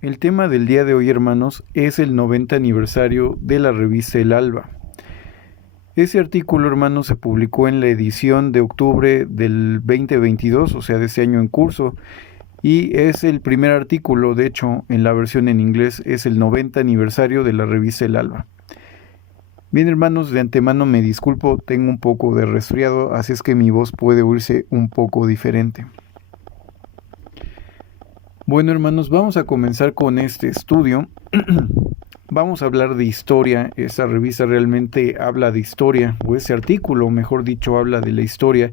El tema del día de hoy, hermanos, es el 90 aniversario de la revista El Alba. Ese artículo, hermanos, se publicó en la edición de octubre del 2022, o sea, de ese año en curso, y es el primer artículo, de hecho, en la versión en inglés, es el 90 aniversario de la revista El Alba. Bien, hermanos, de antemano me disculpo, tengo un poco de resfriado, así es que mi voz puede oírse un poco diferente. Bueno, hermanos, vamos a comenzar con este estudio. Vamos a hablar de historia. Esta revista realmente habla de historia, o ese artículo, mejor dicho, habla de la historia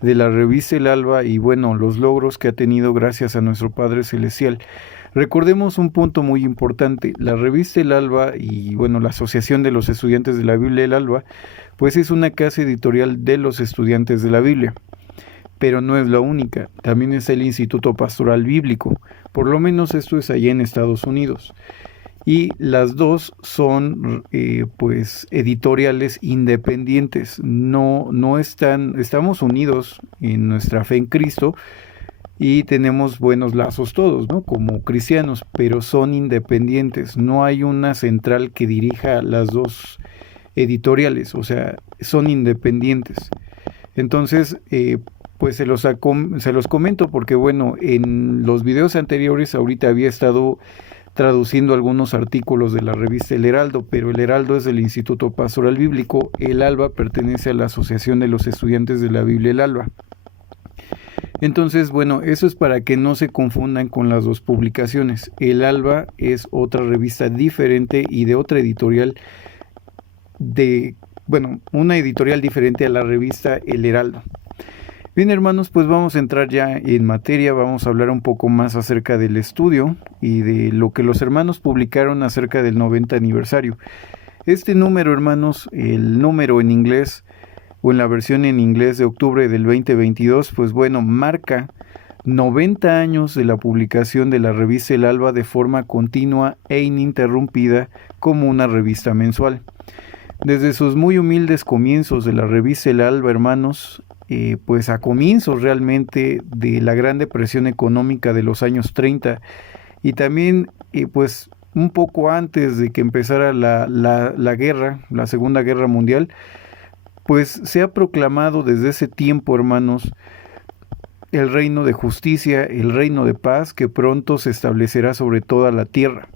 de la revista El Alba y bueno, los logros que ha tenido gracias a nuestro Padre Celestial. Recordemos un punto muy importante, la revista El Alba y bueno, la Asociación de los Estudiantes de la Biblia El Alba, pues es una casa editorial de los estudiantes de la Biblia. Pero no es la única, también está el Instituto Pastoral Bíblico, por lo menos esto es allá en Estados Unidos. Y las dos son pues editoriales independientes, no estamos unidos en nuestra fe en Cristo y tenemos buenos lazos todos, ¿no? Como cristianos, pero son independientes, no hay una central que dirija las dos editoriales, o sea, son independientes. Entonces, pues se los comento porque, bueno, en los videos anteriores ahorita había estado traduciendo algunos artículos de la revista El Heraldo, pero El Heraldo es del Instituto Pastoral Bíblico, El Alba pertenece a la Asociación de los Estudiantes de la Biblia El Alba. Entonces, bueno, eso es para que no se confundan con las dos publicaciones. El Alba es otra revista diferente y de otra editorial una editorial diferente a la revista El Heraldo. Bien, hermanos, pues vamos a entrar ya en materia, vamos a hablar un poco más acerca del estudio y de lo que los hermanos publicaron acerca del 90 aniversario. Este número, hermanos, el número en inglés o en la versión en inglés de octubre del 2022, pues bueno, marca 90 años de la publicación de la revista El Alba de forma continua e ininterrumpida como una revista mensual. Desde sus muy humildes comienzos de la revista El Alba, hermanos, pues a comienzos realmente de la Gran Depresión económica de los años 30 y también pues un poco antes de que empezara la guerra, la Segunda Guerra Mundial, pues se ha proclamado desde ese tiempo, hermanos, el reino de justicia, el reino de paz que pronto se establecerá sobre toda la tierra.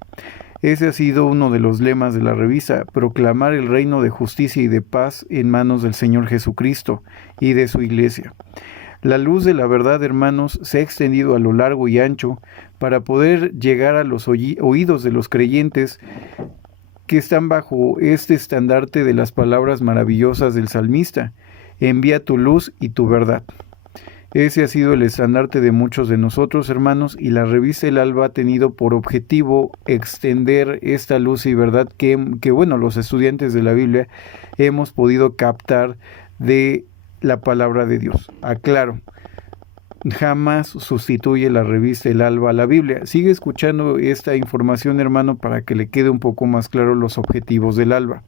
Ese ha sido uno de los lemas de la revista, proclamar el reino de justicia y de paz en manos del Señor Jesucristo y de su iglesia. La luz de la verdad, hermanos, se ha extendido a lo largo y ancho para poder llegar a los oídos de los creyentes que están bajo este estandarte de las palabras maravillosas del salmista: envía tu luz y tu verdad. Ese ha sido el estandarte de muchos de nosotros, hermanos, y la revista El Alba ha tenido por objetivo extender esta luz y verdad que bueno, los estudiantes de la Biblia hemos podido captar de la palabra de Dios. Aclaro, jamás sustituye la revista El Alba a la Biblia. Sigue escuchando esta información, hermano, para que le quede un poco más claro los objetivos del Alba.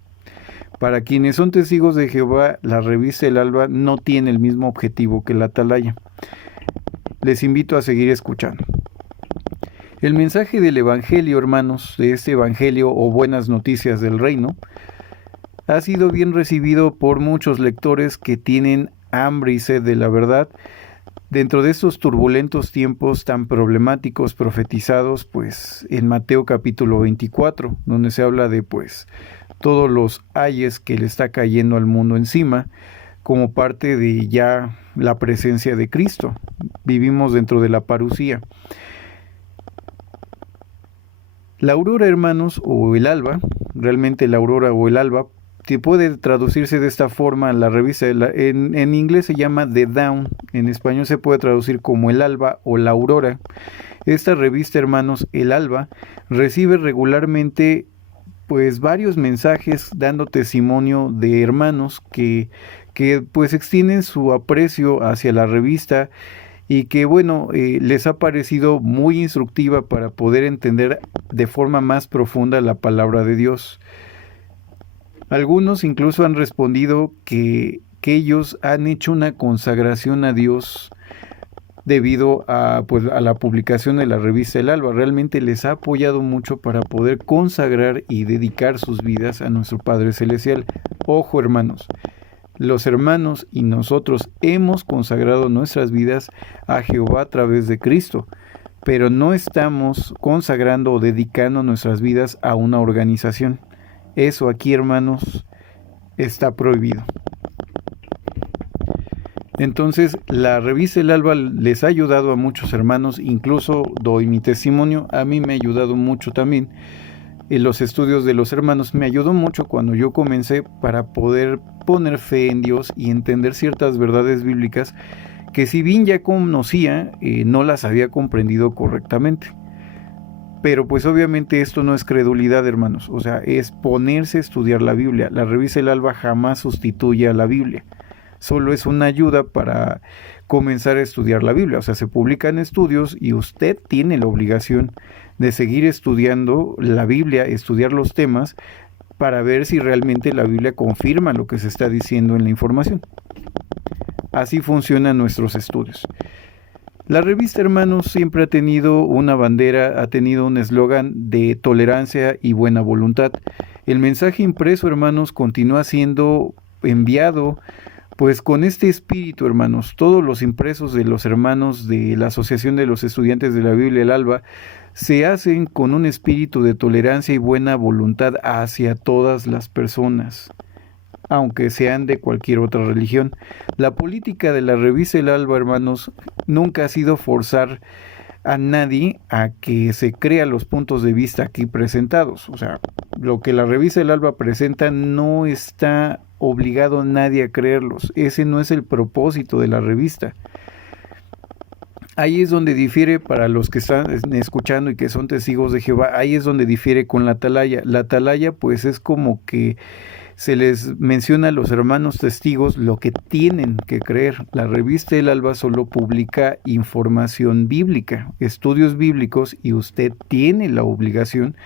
Para quienes son testigos de Jehová, la revista El Alba no tiene el mismo objetivo que la Atalaya. Les invito a seguir escuchando. El mensaje del Evangelio, hermanos, de este Evangelio o buenas noticias del reino, ha sido bien recibido por muchos lectores que tienen hambre y sed de la verdad dentro de estos turbulentos tiempos tan problemáticos profetizados pues en Mateo capítulo 24, donde se habla de pues todos los ayes que le está cayendo al mundo encima como parte de ya la presencia de Cristo. Vivimos dentro de la parusía. La aurora, hermanos, o el alba, realmente la aurora o el alba, que puede traducirse de esta forma, la revista en inglés se llama The Dawn, en español se puede traducir como el alba o la aurora. Esta revista, hermanos, el alba, recibe regularmente pues varios mensajes dando testimonio de hermanos que pues extienden su aprecio hacia la revista y que bueno, les ha parecido muy instructiva para poder entender de forma más profunda la palabra de Dios. Algunos incluso han respondido que ellos han hecho una consagración a Dios debido a, pues, a la publicación de la revista El Alba. Realmente les ha apoyado mucho para poder consagrar y dedicar sus vidas a nuestro Padre Celestial. Ojo, hermanos, los hermanos y nosotros hemos consagrado nuestras vidas a Jehová a través de Cristo, pero no estamos consagrando o dedicando nuestras vidas a una organización. Eso aquí, hermanos, está prohibido. Entonces, la revista El Alba les ha ayudado a muchos hermanos, incluso doy mi testimonio, a mí me ha ayudado mucho también. En los estudios de los hermanos me ayudó mucho cuando yo comencé para poder poner fe en Dios y entender ciertas verdades bíblicas que si bien ya conocía, no las había comprendido correctamente. Pero pues obviamente esto no es credulidad, hermanos, o sea, es ponerse a estudiar la Biblia. La revista El Alba jamás sustituye a la Biblia, solo es una ayuda para comenzar a estudiar la Biblia. O sea, se publican estudios y usted tiene la obligación de seguir estudiando la Biblia, estudiar los temas, para ver si realmente la Biblia confirma lo que se está diciendo en la información. Así funcionan nuestros estudios. La revista, hermanos, siempre ha tenido una bandera, ha tenido un eslogan de tolerancia y buena voluntad. El mensaje impreso, hermanos, continúa siendo enviado pues con este espíritu, hermanos. Todos los impresos de los hermanos de la Asociación de los Estudiantes de la Biblia El Alba se hacen con un espíritu de tolerancia y buena voluntad hacia todas las personas, aunque sean de cualquier otra religión. La política de la revista El Alba, hermanos, nunca ha sido forzar a nadie a que se crea los puntos de vista aquí presentados. O sea, lo que la revista El Alba presenta no está obligado a nadie a creerlos. Ese no es el propósito de la revista. Ahí es donde difiere, para los que están escuchando y que son testigos de Jehová, ahí es donde difiere con la atalaya. La atalaya pues es como que se les menciona a los hermanos testigos lo que tienen que creer. La revista El Alba solo publica información bíblica, estudios bíblicos, y usted tiene la obligación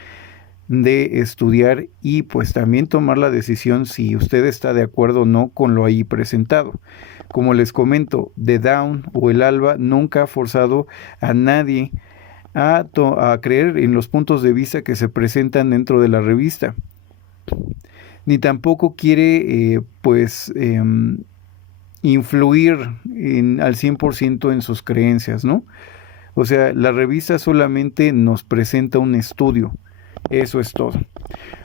de estudiar y pues también tomar la decisión si usted está de acuerdo o no con lo ahí presentado. Como les comento, The Dawn o El Alba nunca ha forzado a nadie a creer en los puntos de vista que se presentan dentro de la revista, ni tampoco quiere influir al 100% en sus creencias, ¿no? O sea, la revista solamente nos presenta un estudio. Eso es todo.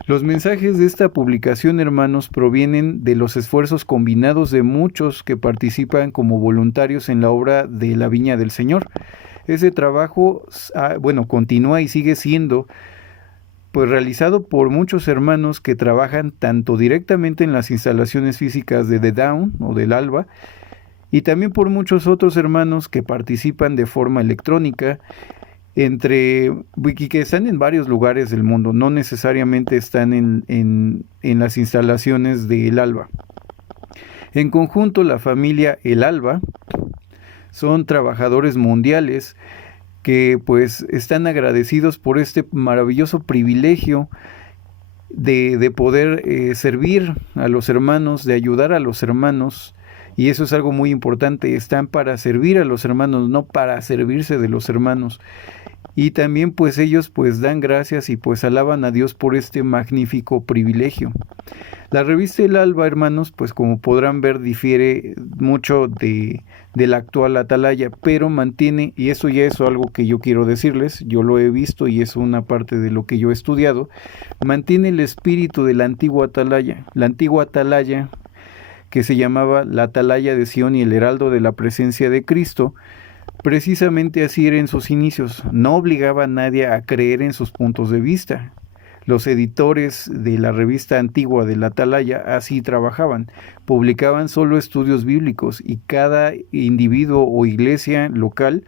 Los mensajes de esta publicación, hermanos, provienen de los esfuerzos combinados de muchos que participan como voluntarios en la obra de la Viña del Señor. Ese trabajo, continúa y sigue siendo pues realizado por muchos hermanos que trabajan tanto directamente en las instalaciones físicas de The Dawn o del Alba, y también por muchos otros hermanos que participan de forma electrónica que están en varios lugares del mundo, no necesariamente están en las instalaciones de El Alba. En conjunto, la familia El Alba son trabajadores mundiales que pues están agradecidos por este maravilloso privilegio de poder servir a los hermanos, de ayudar a los hermanos. Y eso es algo muy importante, están para servir a los hermanos, no para servirse de los hermanos. Y también pues ellos pues dan gracias y pues alaban a Dios por este magnífico privilegio. La revista El Alba, hermanos, pues como podrán ver, difiere mucho de la actual atalaya, pero mantiene, y eso ya es algo que yo quiero decirles, yo lo he visto y es una parte de lo que yo he estudiado, mantiene el espíritu de la antigua atalaya. La antigua atalaya, que se llamaba la Atalaya de Sión y el Heraldo de la Presencia de Cristo, precisamente así era en sus inicios, no obligaba a nadie a creer en sus puntos de vista. Los editores de la revista antigua de la Atalaya así trabajaban, publicaban solo estudios bíblicos y cada individuo o iglesia local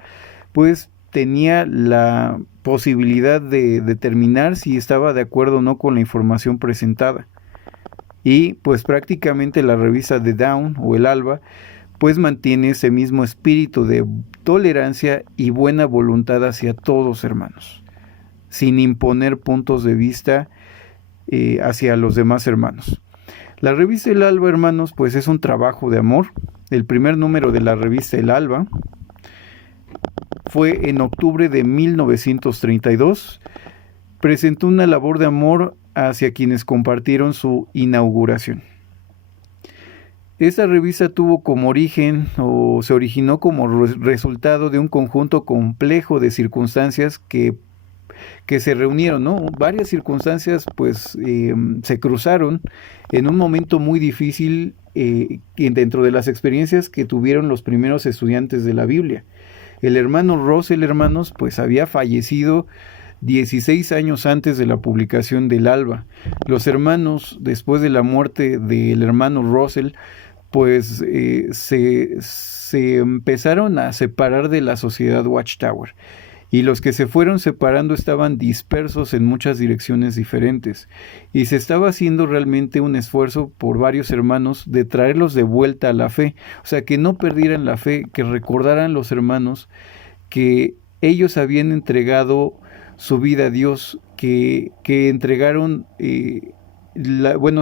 pues tenía la posibilidad de determinar si estaba de acuerdo o no con la información presentada. Y pues prácticamente la revista The Dawn o El Alba pues mantiene ese mismo espíritu de tolerancia y buena voluntad hacia todos, hermanos, sin imponer puntos de vista hacia los demás hermanos. La revista El Alba, hermanos, pues es un trabajo de amor. El primer número de la revista El Alba fue en octubre de 1932. Presentó una labor de amor hacia quienes compartieron su inauguración. Esta revista tuvo como origen o se originó como resultado de un conjunto complejo de circunstancias que se reunieron, ¿no? Varias circunstancias pues se cruzaron en un momento muy difícil dentro de las experiencias que tuvieron los primeros estudiantes de la Biblia. El hermano Russell, hermanos, pues había fallecido 16 años antes de la publicación del Alba. Los hermanos, después de la muerte del hermano Russell, pues se empezaron a separar de la sociedad Watchtower. Y los que se fueron separando estaban dispersos en muchas direcciones diferentes. Y se estaba haciendo realmente un esfuerzo por varios hermanos de traerlos de vuelta a la fe. O sea, que no perdieran la fe, que recordaran los hermanos que ellos habían entregado su vida a Dios, que entregaron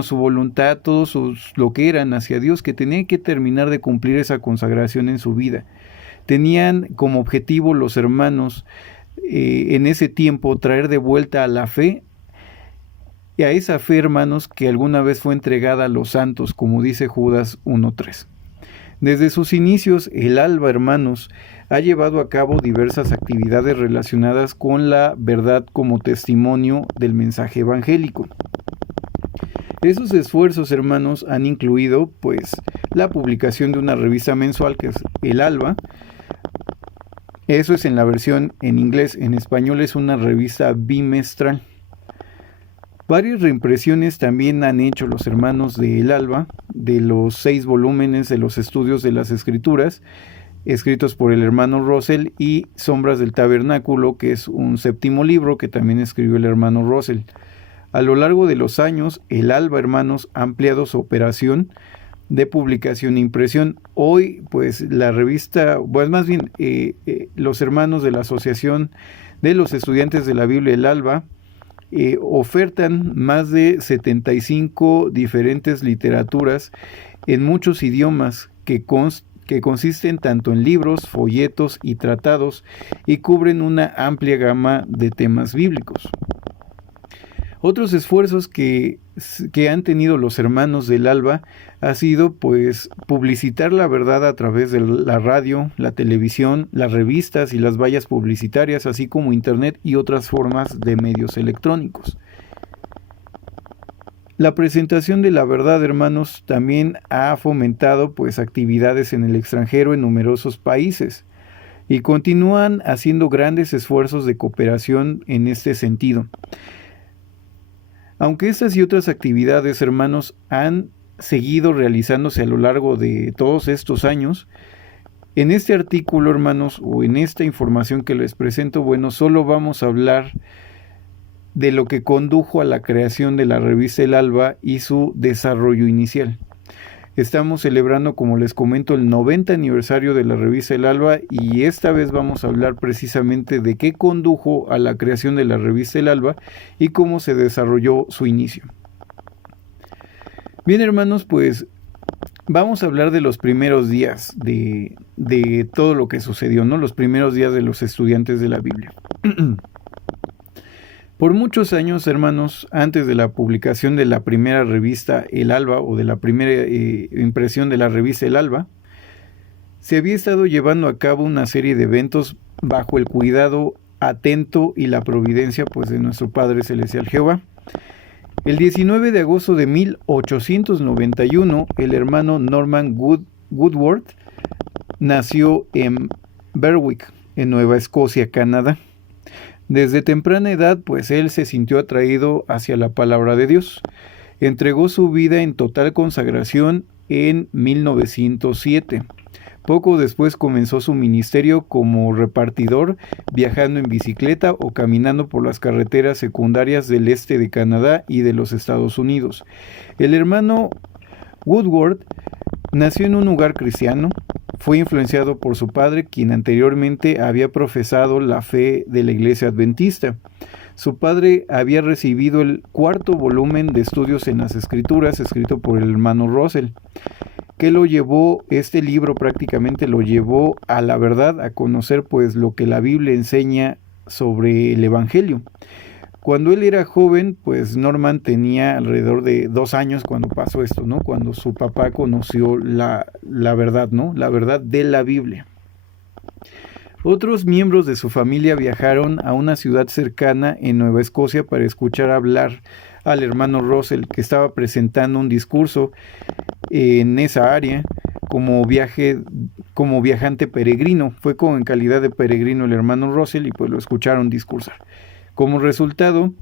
su voluntad, todo lo que eran hacia Dios, que tenían que terminar de cumplir esa consagración en su vida. Tenían como objetivo los hermanos en ese tiempo traer de vuelta a la fe, y a esa fe, hermanos, que alguna vez fue entregada a los santos, como dice Judas 1:3. Desde sus inicios, el Alba, hermanos, ha llevado a cabo diversas actividades relacionadas con la verdad como testimonio del mensaje evangélico. Esos esfuerzos, hermanos, han incluido, pues, la publicación de una revista mensual que es el Alba. Eso es en la versión en inglés. En español es una revista bimestral. Varias reimpresiones también han hecho los hermanos de El Alba, de los 6 volúmenes de los estudios de las Escrituras, escritos por el hermano Russell, y Sombras del Tabernáculo, que es un 7º libro que también escribió el hermano Russell. A lo largo de los años, el Alba, hermanos, ha ampliado su operación de publicación e impresión. Hoy, pues, la revista, pues más bien, los hermanos de la Asociación de los Estudiantes de la Biblia, el Alba, ofertan más de 75 diferentes literaturas en muchos idiomas que consisten tanto en libros, folletos y tratados, y cubren una amplia gama de temas bíblicos. Otros esfuerzos que han tenido los hermanos del Alba ha sido, pues, publicitar la verdad a través de la radio, la televisión, las revistas y las vallas publicitarias, así como internet y otras formas de medios electrónicos. La presentación de la verdad, hermanos, también ha fomentado, pues, actividades en el extranjero en numerosos países, y continúan haciendo grandes esfuerzos de cooperación en este sentido. Aunque estas y otras actividades, hermanos, han seguido realizándose a lo largo de todos estos años, en este artículo, hermanos, o en esta información que les presento, bueno, solo vamos a hablar de lo que condujo a la creación de la revista El Alba y su desarrollo inicial. Estamos celebrando, como les comento, el 90 aniversario de la revista El Alba, y esta vez vamos a hablar precisamente de qué condujo a la creación de la revista El Alba y cómo se desarrolló su inicio. Bien, hermanos, pues vamos a hablar de los primeros días de todo lo que sucedió, ¿no? Los primeros días de los estudiantes de la Biblia. Por muchos años, hermanos, antes de la publicación de la primera revista El Alba, o de la primera impresión de la revista El Alba, se había estado llevando a cabo una serie de eventos bajo el cuidado atento y la providencia, pues, de nuestro Padre Celestial Jehová. El 19 de agosto de 1891, el hermano Norman Woodward nació en Berwick, en Nueva Escocia, Canadá. Desde temprana edad, pues, él se sintió atraído hacia la palabra de Dios. Entregó su vida en total consagración en 1907. Poco después comenzó su ministerio como repartidor, viajando en bicicleta o caminando por las carreteras secundarias del este de Canadá y de los Estados Unidos. El hermano Woodward nació en un hogar cristiano. Fue influenciado por su padre, quien anteriormente había profesado la fe de la Iglesia Adventista. Su padre había recibido el 4º volumen de Estudios en las Escrituras, escrito por el hermano Russell, ¿Qué lo llevó? Este libro prácticamente lo llevó a la verdad, a conocer pues lo que la Biblia enseña sobre el Evangelio. Cuando él era joven, pues Norman tenía alrededor de 2 años cuando pasó esto, ¿no? Cuando su papá conoció la verdad, ¿no? La verdad de la Biblia. Otros miembros de su familia viajaron a una ciudad cercana en Nueva Escocia para escuchar hablar al hermano Russell, que estaba presentando un discurso en esa área como viajante peregrino. Fue como en calidad de peregrino el hermano Russell y pues lo escucharon discursar. Como resultado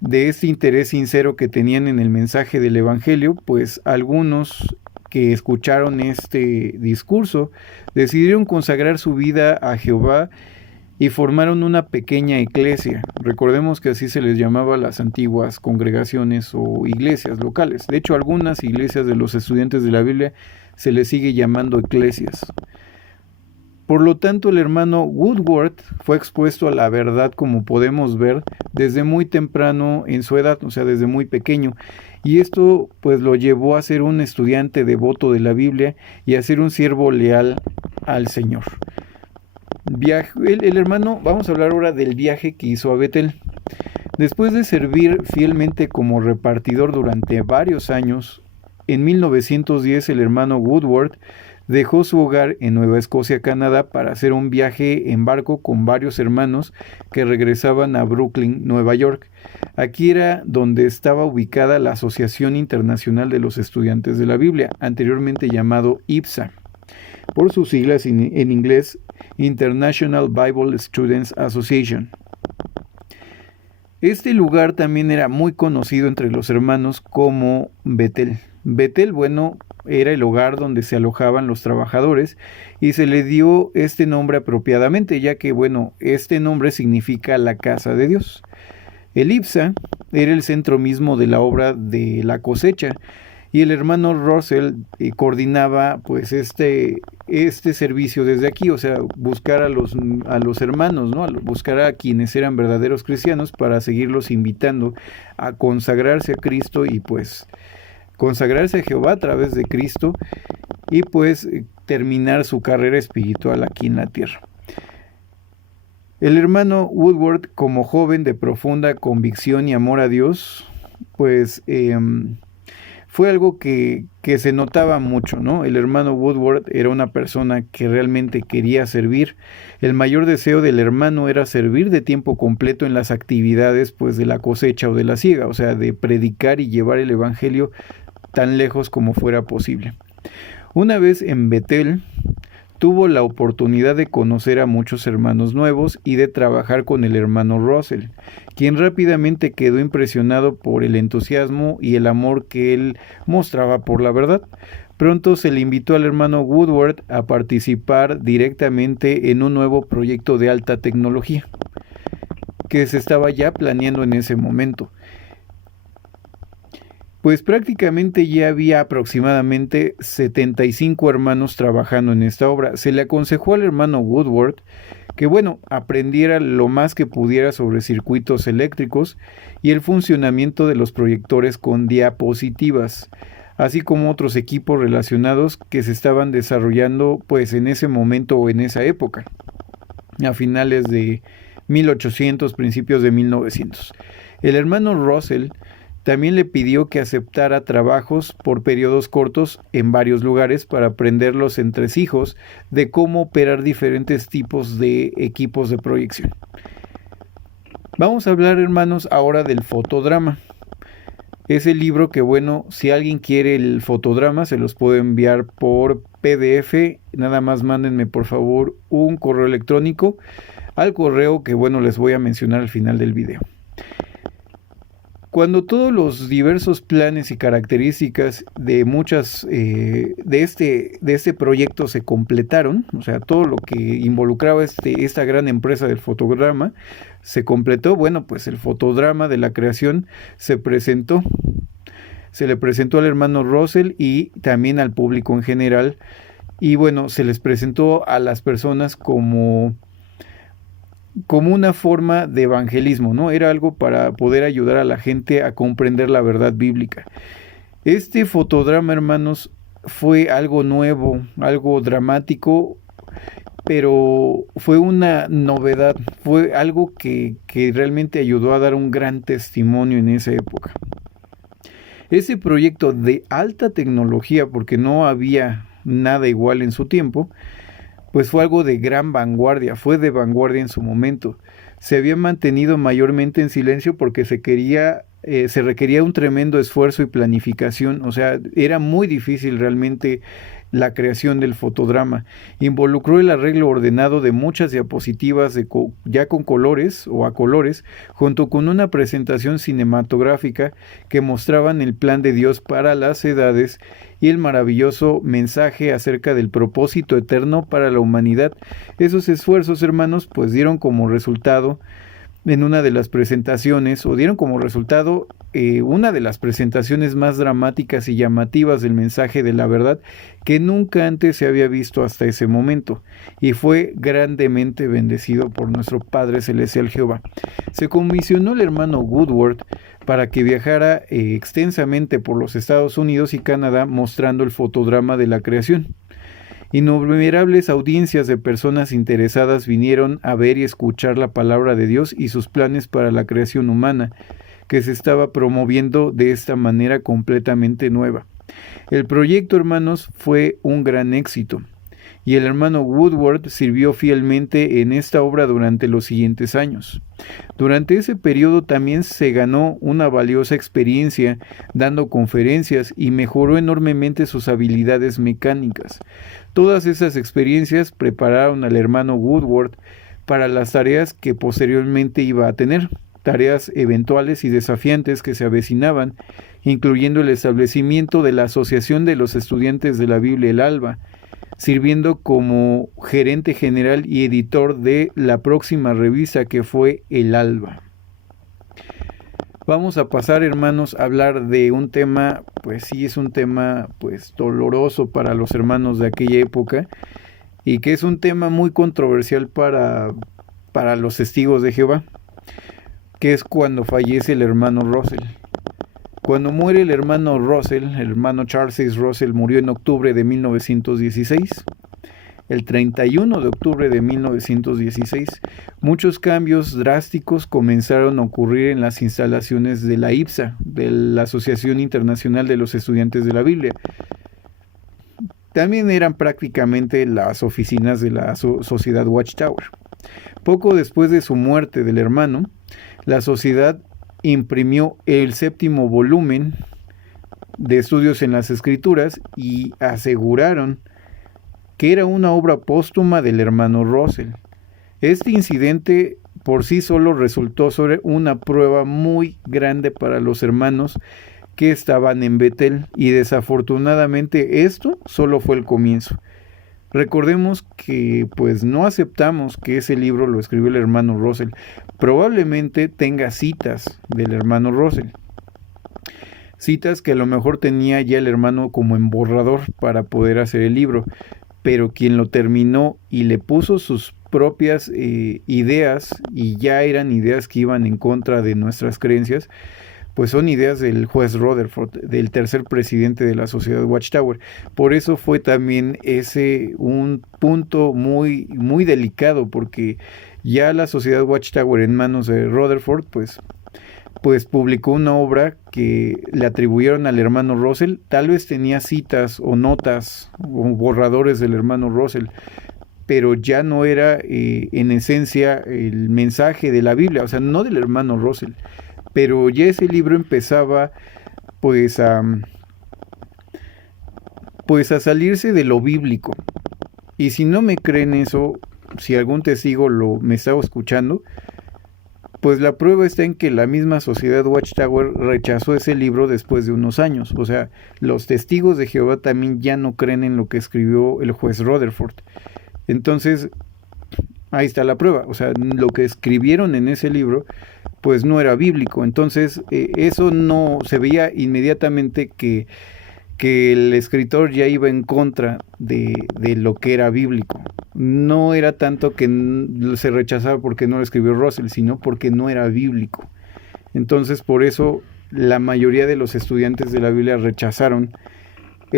de este interés sincero que tenían en el mensaje del Evangelio, pues algunos que escucharon este discurso decidieron consagrar su vida a Jehová y formaron una pequeña iglesia. Recordemos que así se les llamaba a las antiguas congregaciones o iglesias locales. De hecho, algunas iglesias de los estudiantes de la Biblia se les sigue llamando iglesias. Por lo tanto, el hermano Woodward fue expuesto a la verdad, como podemos ver, desde muy temprano en su edad, o sea, desde muy pequeño. Y esto pues lo llevó a ser un estudiante devoto de la Biblia y a ser un siervo leal al Señor. El hermano, vamos a hablar ahora del viaje que hizo a Betel. Después de servir fielmente como repartidor durante varios años, en 1910 el hermano Woodward dejó su hogar en Nueva Escocia, Canadá, para hacer un viaje en barco con varios hermanos que regresaban a Brooklyn, Nueva York. Aquí era donde estaba ubicada la Asociación Internacional de los Estudiantes de la Biblia, anteriormente llamado IBSA, por sus siglas en inglés, International Bible Students Association. Este lugar también era muy conocido entre los hermanos como Betel. Betel, bueno, era el hogar donde se alojaban los trabajadores y se le dio este nombre apropiadamente, ya que, bueno, este nombre significa la casa de Dios. El IBSA era el centro mismo de la obra de la cosecha y el hermano Russell coordinaba pues este servicio desde aquí, o sea, buscar a los hermanos, ¿no? Buscar a quienes eran verdaderos cristianos para seguirlos invitando a consagrarse a Cristo y pues consagrarse a Jehová a través de Cristo y pues terminar su carrera espiritual aquí en la tierra. El hermano Woodward, como joven de profunda convicción y amor a Dios, pues fue algo que se notaba mucho, ¿no? El hermano Woodward era una persona que realmente quería servir. El mayor deseo del hermano era servir de tiempo completo en las actividades pues de la cosecha o de la siega, o sea, de predicar y llevar el evangelio tan lejos como fuera posible. Una vez en Betel, tuvo la oportunidad de conocer a muchos hermanos nuevos y de trabajar con el hermano Russell, quien rápidamente quedó impresionado por el entusiasmo y el amor que él mostraba por la verdad. Pronto se le invitó al hermano Woodward a participar directamente en un nuevo proyecto de alta tecnología que se estaba ya planeando en ese momento. Pues prácticamente ya había aproximadamente 75 hermanos trabajando en esta obra. Se le aconsejó al hermano Woodward que, bueno, aprendiera lo más que pudiera sobre circuitos eléctricos y el funcionamiento de los proyectores con diapositivas, así como otros equipos relacionados que se estaban desarrollando pues en ese momento o en esa época, a finales de 1800, principios de 1900. El hermano Russell también le pidió que aceptara trabajos por periodos cortos en varios lugares para aprender los entresijos de cómo operar diferentes tipos de equipos de proyección. Vamos a hablar, hermanos, ahora del fotodrama. Es el libro que, bueno, si alguien quiere el fotodrama, se los puedo enviar por PDF. Nada más mándenme, por favor, un correo electrónico al correo que, bueno, les voy a mencionar al final del video. Cuando todos los diversos planes y características de muchas de este proyecto se completaron, o sea, todo lo que involucraba esta gran empresa del fotograma se completó, bueno, pues el fotodrama de la creación se le presentó al hermano Russell y también al público en general, y bueno, se les presentó a las personas como una forma de evangelismo, ¿no? Era algo para poder ayudar a la gente a comprender la verdad bíblica. Este fotodrama, hermanos, fue algo nuevo, algo dramático, pero fue una novedad, fue algo que realmente ayudó a dar un gran testimonio en esa época. Ese proyecto de alta tecnología, porque no había nada igual en su tiempo, pues fue algo de gran vanguardia, fue de vanguardia en su momento. Se había mantenido mayormente en silencio porque se requería un tremendo esfuerzo y planificación, o sea, era muy difícil realmente la creación del fotodrama. Involucró el arreglo ordenado de muchas diapositivas ya con colores o a colores, junto con una presentación cinematográfica que mostraban el plan de Dios para las edades y el maravilloso mensaje acerca del propósito eterno para la humanidad. Esos esfuerzos, hermanos, pues dieron como resultado en una de las presentaciones, o dieron como resultado una de las presentaciones más dramáticas y llamativas del mensaje de la verdad que nunca antes se había visto hasta ese momento, y fue grandemente bendecido por nuestro Padre Celestial Jehová. Se comisionó al hermano Woodward para que viajara extensamente por los Estados Unidos y Canadá mostrando el fotodrama de la creación. Innumerables audiencias de personas interesadas vinieron a ver y escuchar la palabra de Dios y sus planes para la creación humana, que se estaba promoviendo de esta manera completamente nueva. El proyecto, hermanos, fue un gran éxito, y el hermano Woodward sirvió fielmente en esta obra durante los siguientes años. Durante ese periodo también se ganó una valiosa experiencia dando conferencias y mejoró enormemente sus habilidades mecánicas. Todas esas experiencias prepararon al hermano Woodward para las tareas que posteriormente iba a tener, tareas eventuales y desafiantes que se avecinaban, incluyendo el establecimiento de la Asociación de los Estudiantes de la Biblia El Alba, sirviendo como gerente general y editor de la próxima revista que fue El Alba. Vamos a pasar, hermanos, a hablar de un tema, pues sí es un tema pues doloroso para los hermanos de aquella época, y que es un tema muy controversial para los testigos de Jehová, que es cuando fallece el hermano Russell. Cuando muere el hermano Russell, el hermano Charles A. Russell murió en octubre de 1916. El 31 de octubre de 1916, muchos cambios drásticos comenzaron a ocurrir en las instalaciones de la IPSA, de la Asociación Internacional de los Estudiantes de la Biblia. También eran prácticamente las oficinas de la Sociedad Watchtower. Poco después de su muerte del hermano, la sociedad imprimió el 7º volumen de Estudios en las Escrituras y aseguraron que era una obra póstuma del hermano Russell. Este incidente por sí solo resultó sobre una prueba muy grande para los hermanos que estaban en Betel, y desafortunadamente esto solo fue el comienzo. Recordemos que pues no aceptamos que ese libro lo escribió el hermano Russell. Probablemente tenga citas del hermano Russell, citas que a lo mejor tenía ya el hermano como en borrador para poder hacer el libro, pero quien lo terminó y le puso sus propias ideas, y ya eran ideas que iban en contra de nuestras creencias, pues son ideas del juez Rutherford, del tercer presidente de la Sociedad Watchtower. Por eso fue también ese un punto muy, muy delicado, porque ya la Sociedad Watchtower en manos de Rutherford, pues publicó una obra que le atribuyeron al hermano Russell. Tal vez tenía citas o notas o borradores del hermano Russell, pero ya no era en esencia el mensaje de la Biblia, o sea, no del hermano Russell, pero ya ese libro empezaba pues a salirse de lo bíblico. Y si no me creen eso, si algún testigo me estaba escuchando, pues la prueba está en que la misma Sociedad Watchtower rechazó ese libro después de unos años. O sea, los testigos de Jehová también ya no creen en lo que escribió el juez Rutherford. Entonces, ahí está la prueba. O sea, lo que escribieron en ese libro, pues no era bíblico. Entonces, eso no se veía inmediatamente que el escritor ya iba en contra de lo que era bíblico. No era tanto que se rechazaba porque no lo escribió Russell, sino porque no era bíblico. Entonces, por eso la mayoría de los estudiantes de la Biblia rechazaron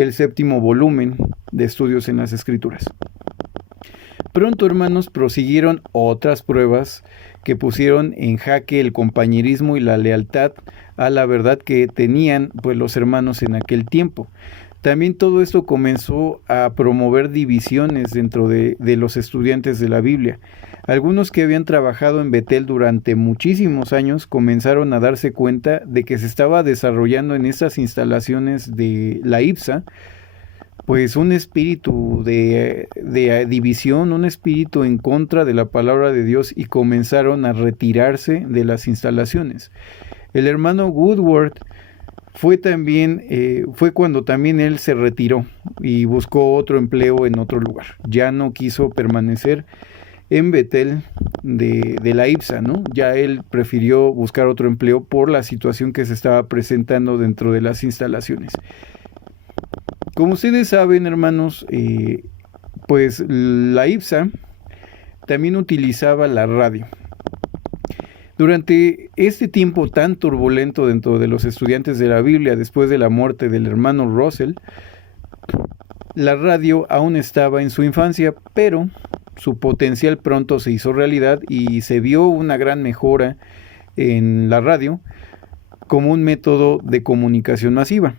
el 7º volumen de Estudios en las Escrituras. Pronto, hermanos, prosiguieron otras pruebas que pusieron en jaque el compañerismo y la lealtad a la verdad que tenían pues los hermanos en aquel tiempo. También todo esto comenzó a promover divisiones dentro de los estudiantes de la Biblia. Algunos que habían trabajado en Betel durante muchísimos años comenzaron a darse cuenta de que se estaba desarrollando en estas instalaciones de la IBSA pues un espíritu de división, un espíritu en contra de la palabra de Dios, y comenzaron a retirarse de las instalaciones. El hermano Woodward fue cuando también él se retiró y buscó otro empleo en otro lugar. Ya no quiso permanecer en Betel de la IBSA, ¿no? Ya él prefirió buscar otro empleo por la situación que se estaba presentando dentro de las instalaciones. Como ustedes saben, hermanos, pues la IBSA también utilizaba la radio. Durante este tiempo tan turbulento dentro de los estudiantes de la Biblia, después de la muerte del hermano Russell, la radio aún estaba en su infancia, pero su potencial pronto se hizo realidad y se vio una gran mejora en la radio como un método de comunicación masiva.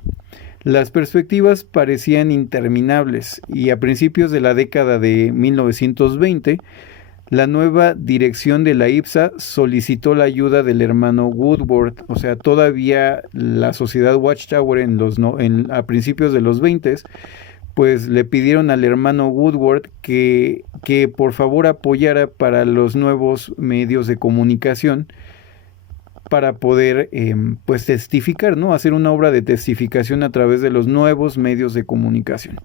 Las perspectivas parecían interminables y a principios de la década de 1920, la nueva dirección de la IBSA solicitó la ayuda del hermano Woodward. O sea, todavía la sociedad Watchtower a principios de los 20, pues le pidieron al hermano Woodward que por favor apoyara para los nuevos medios de comunicación, para poder pues testificar, ¿no? Hacer una obra de testificación a través de los nuevos medios de comunicación.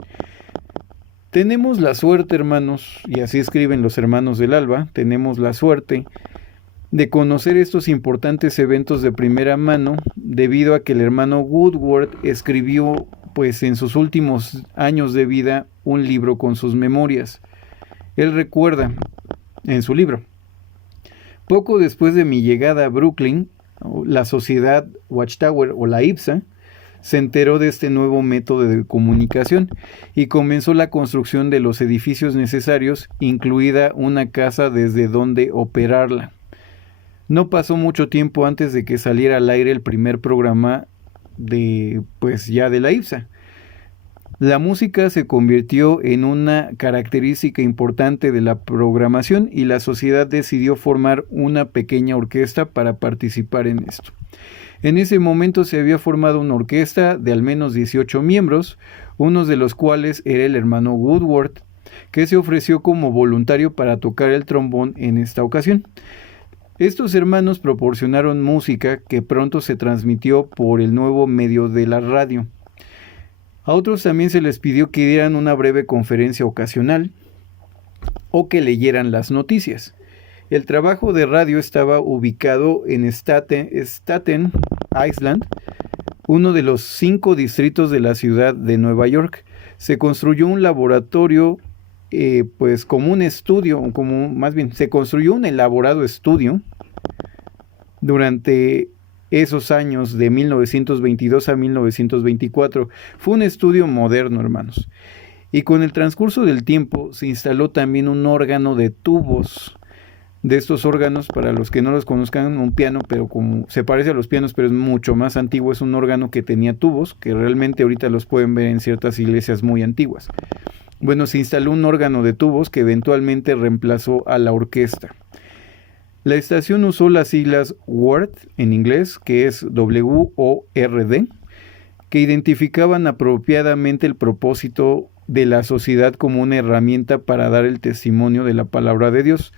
Tenemos la suerte, hermanos, y así escriben los hermanos del Alba, tenemos la suerte de conocer estos importantes eventos de primera mano, debido a que el hermano Woodward escribió pues en sus últimos años de vida un libro con sus memorias. Él recuerda en su libro: poco después de mi llegada a Brooklyn, la sociedad Watchtower o la IBSA se enteró de este nuevo método de comunicación y comenzó la construcción de los edificios necesarios, incluida una casa desde donde operarla. No pasó mucho tiempo antes de que saliera al aire el primer programa de la IBSA. La música se convirtió en una característica importante de la programación y la sociedad decidió formar una pequeña orquesta para participar en esto. En ese momento se había formado una orquesta de al menos 18 miembros, uno de los cuales era el hermano Woodward, que se ofreció como voluntario para tocar el trombón en esta ocasión. Estos hermanos proporcionaron música que pronto se transmitió por el nuevo medio de la radio. A otros también se les pidió que dieran una breve conferencia ocasional o que leyeran las noticias. El trabajo de radio estaba ubicado en Staten Island, uno de los 5 distritos de la ciudad de Nueva York. Se construyó un laboratorio, como un estudio, se construyó un elaborado estudio durante esos años de 1922 a 1924. Fue un estudio moderno, hermanos. Y con el transcurso del tiempo se instaló también un órgano de tubos. De estos órganos, para los que no los conozcan, un piano, pero como se parece a los pianos, pero es mucho más antiguo, es un órgano que tenía tubos, que realmente ahorita los pueden ver en ciertas iglesias muy antiguas. Bueno, se instaló un órgano de tubos que eventualmente reemplazó a la orquesta. La estación usó las siglas WORD en inglés, que es WORD, que identificaban apropiadamente el propósito de la sociedad como una herramienta para dar el testimonio de la palabra de Dios.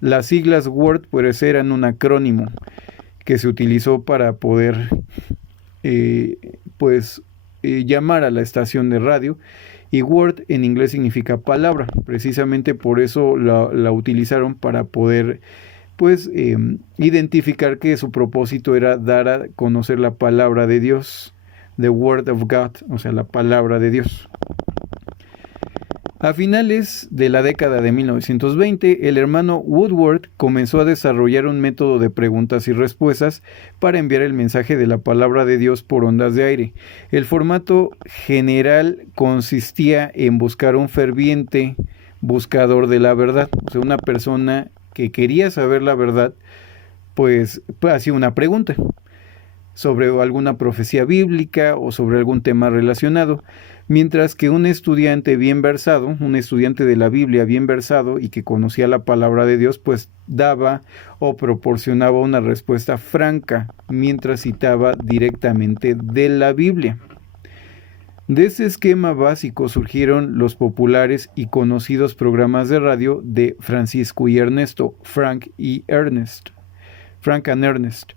Las siglas WORD pues eran un acrónimo que se utilizó para poder llamar a la estación de radio, y word en inglés significa palabra. Precisamente por eso la utilizaron para poder identificar que su propósito era dar a conocer la palabra de Dios, the word of God, o sea, la palabra de Dios. A finales de la década de 1920, el hermano Woodward comenzó a desarrollar un método de preguntas y respuestas para enviar el mensaje de la palabra de Dios por ondas de aire. El formato general consistía en buscar un ferviente buscador de la verdad, o sea, una persona que quería saber la verdad, pues hacía una pregunta sobre alguna profecía bíblica o sobre algún tema relacionado, mientras que un estudiante bien versado, un estudiante de la Biblia bien versado y que conocía la palabra de Dios, pues daba o proporcionaba una respuesta franca mientras citaba directamente de la Biblia. De ese esquema básico surgieron los populares y conocidos programas de radio de Francisco y Ernesto, Frank and Ernest.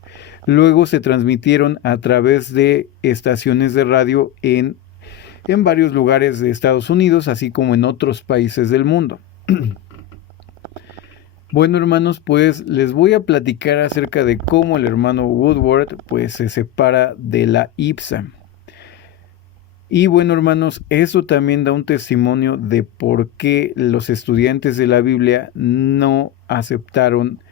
Luego se transmitieron a través de estaciones de radio en varios lugares de Estados Unidos, así como en otros países del mundo. Bueno, hermanos, pues les voy a platicar acerca de cómo el hermano Woodward pues se separa de la IPSA. Y bueno, hermanos, eso también da un testimonio de por qué los estudiantes de la Biblia no aceptaron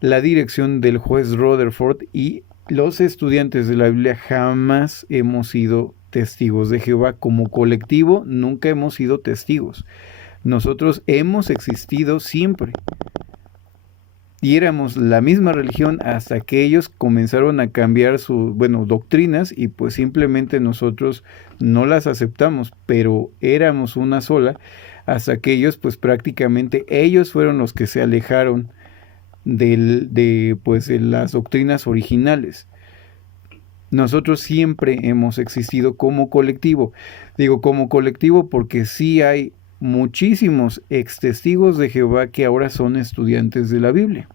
la dirección del juez Rutherford, y los estudiantes de la Biblia jamás hemos sido testigos de Jehová. Como colectivo nunca hemos sido testigos. Nosotros hemos existido siempre y éramos la misma religión hasta que ellos comenzaron a cambiar sus doctrinas, y pues simplemente nosotros no las aceptamos, pero éramos una sola hasta que ellos pues prácticamente ellos fueron los que se alejaron de las doctrinas originales. Nosotros siempre hemos existido como colectivo. Digo como colectivo porque sí hay muchísimos ex testigos de Jehová que ahora son estudiantes de la Biblia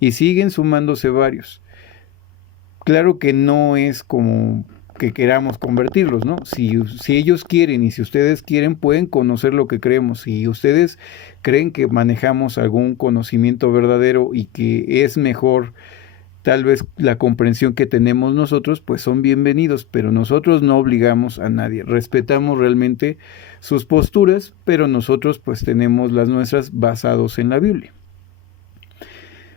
y siguen sumándose varios. Claro que no es como que queramos convertirlos, ¿no? Si ellos quieren y si ustedes quieren, pueden conocer lo que creemos. Si ustedes creen que manejamos algún conocimiento verdadero y que es mejor tal vez la comprensión que tenemos nosotros, pues son bienvenidos, pero nosotros no obligamos a nadie. Respetamos realmente sus posturas, pero nosotros pues tenemos las nuestras basados en la Biblia.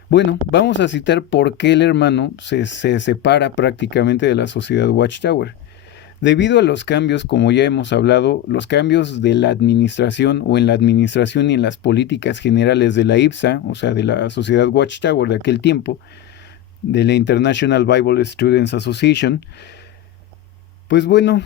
Bueno, vamos a citar por qué el hermano se separa prácticamente de la sociedad Watchtower. Debido a los cambios, como ya hemos hablado, los cambios de la administración o en la administración y en las políticas generales de la IPSA, o sea, de la sociedad Watchtower de aquel tiempo, de la International Bible Students Association, pues bueno,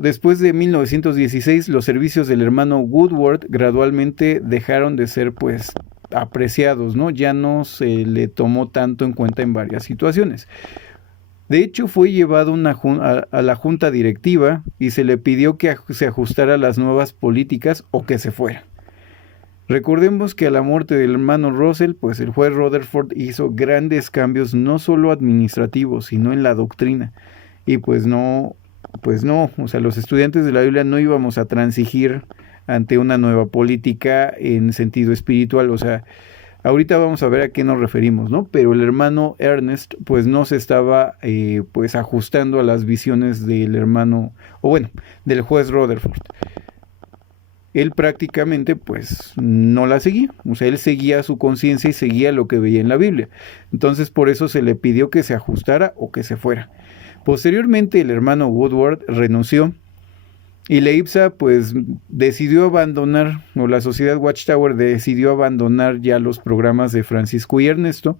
después de 1916 los servicios del hermano Woodward gradualmente dejaron de ser pues apreciados, ¿no? Ya no se le tomó tanto en cuenta en varias situaciones. De hecho, fue llevado a la junta directiva y se le pidió que se ajustara a las nuevas políticas o que se fuera. Recordemos que a la muerte del hermano Russell, pues el juez Rutherford hizo grandes cambios no solo administrativos, sino en la doctrina. Y pues no, o sea, los estudiantes de la Biblia no íbamos a transigir ante una nueva política en sentido espiritual. O sea, ahorita vamos a ver a qué nos referimos, ¿no? Pero el hermano Ernest pues no se estaba pues ajustando a las visiones del hermano, del juez Rutherford. Él prácticamente pues no la seguía, o sea, él seguía su conciencia y seguía lo que veía en la Biblia. Entonces por eso se le pidió que se ajustara o que se fuera. Posteriormente el hermano Woodward renunció y la IPSA pues decidió abandonar, o la sociedad Watchtower decidió abandonar ya los programas de Francisco y Ernesto.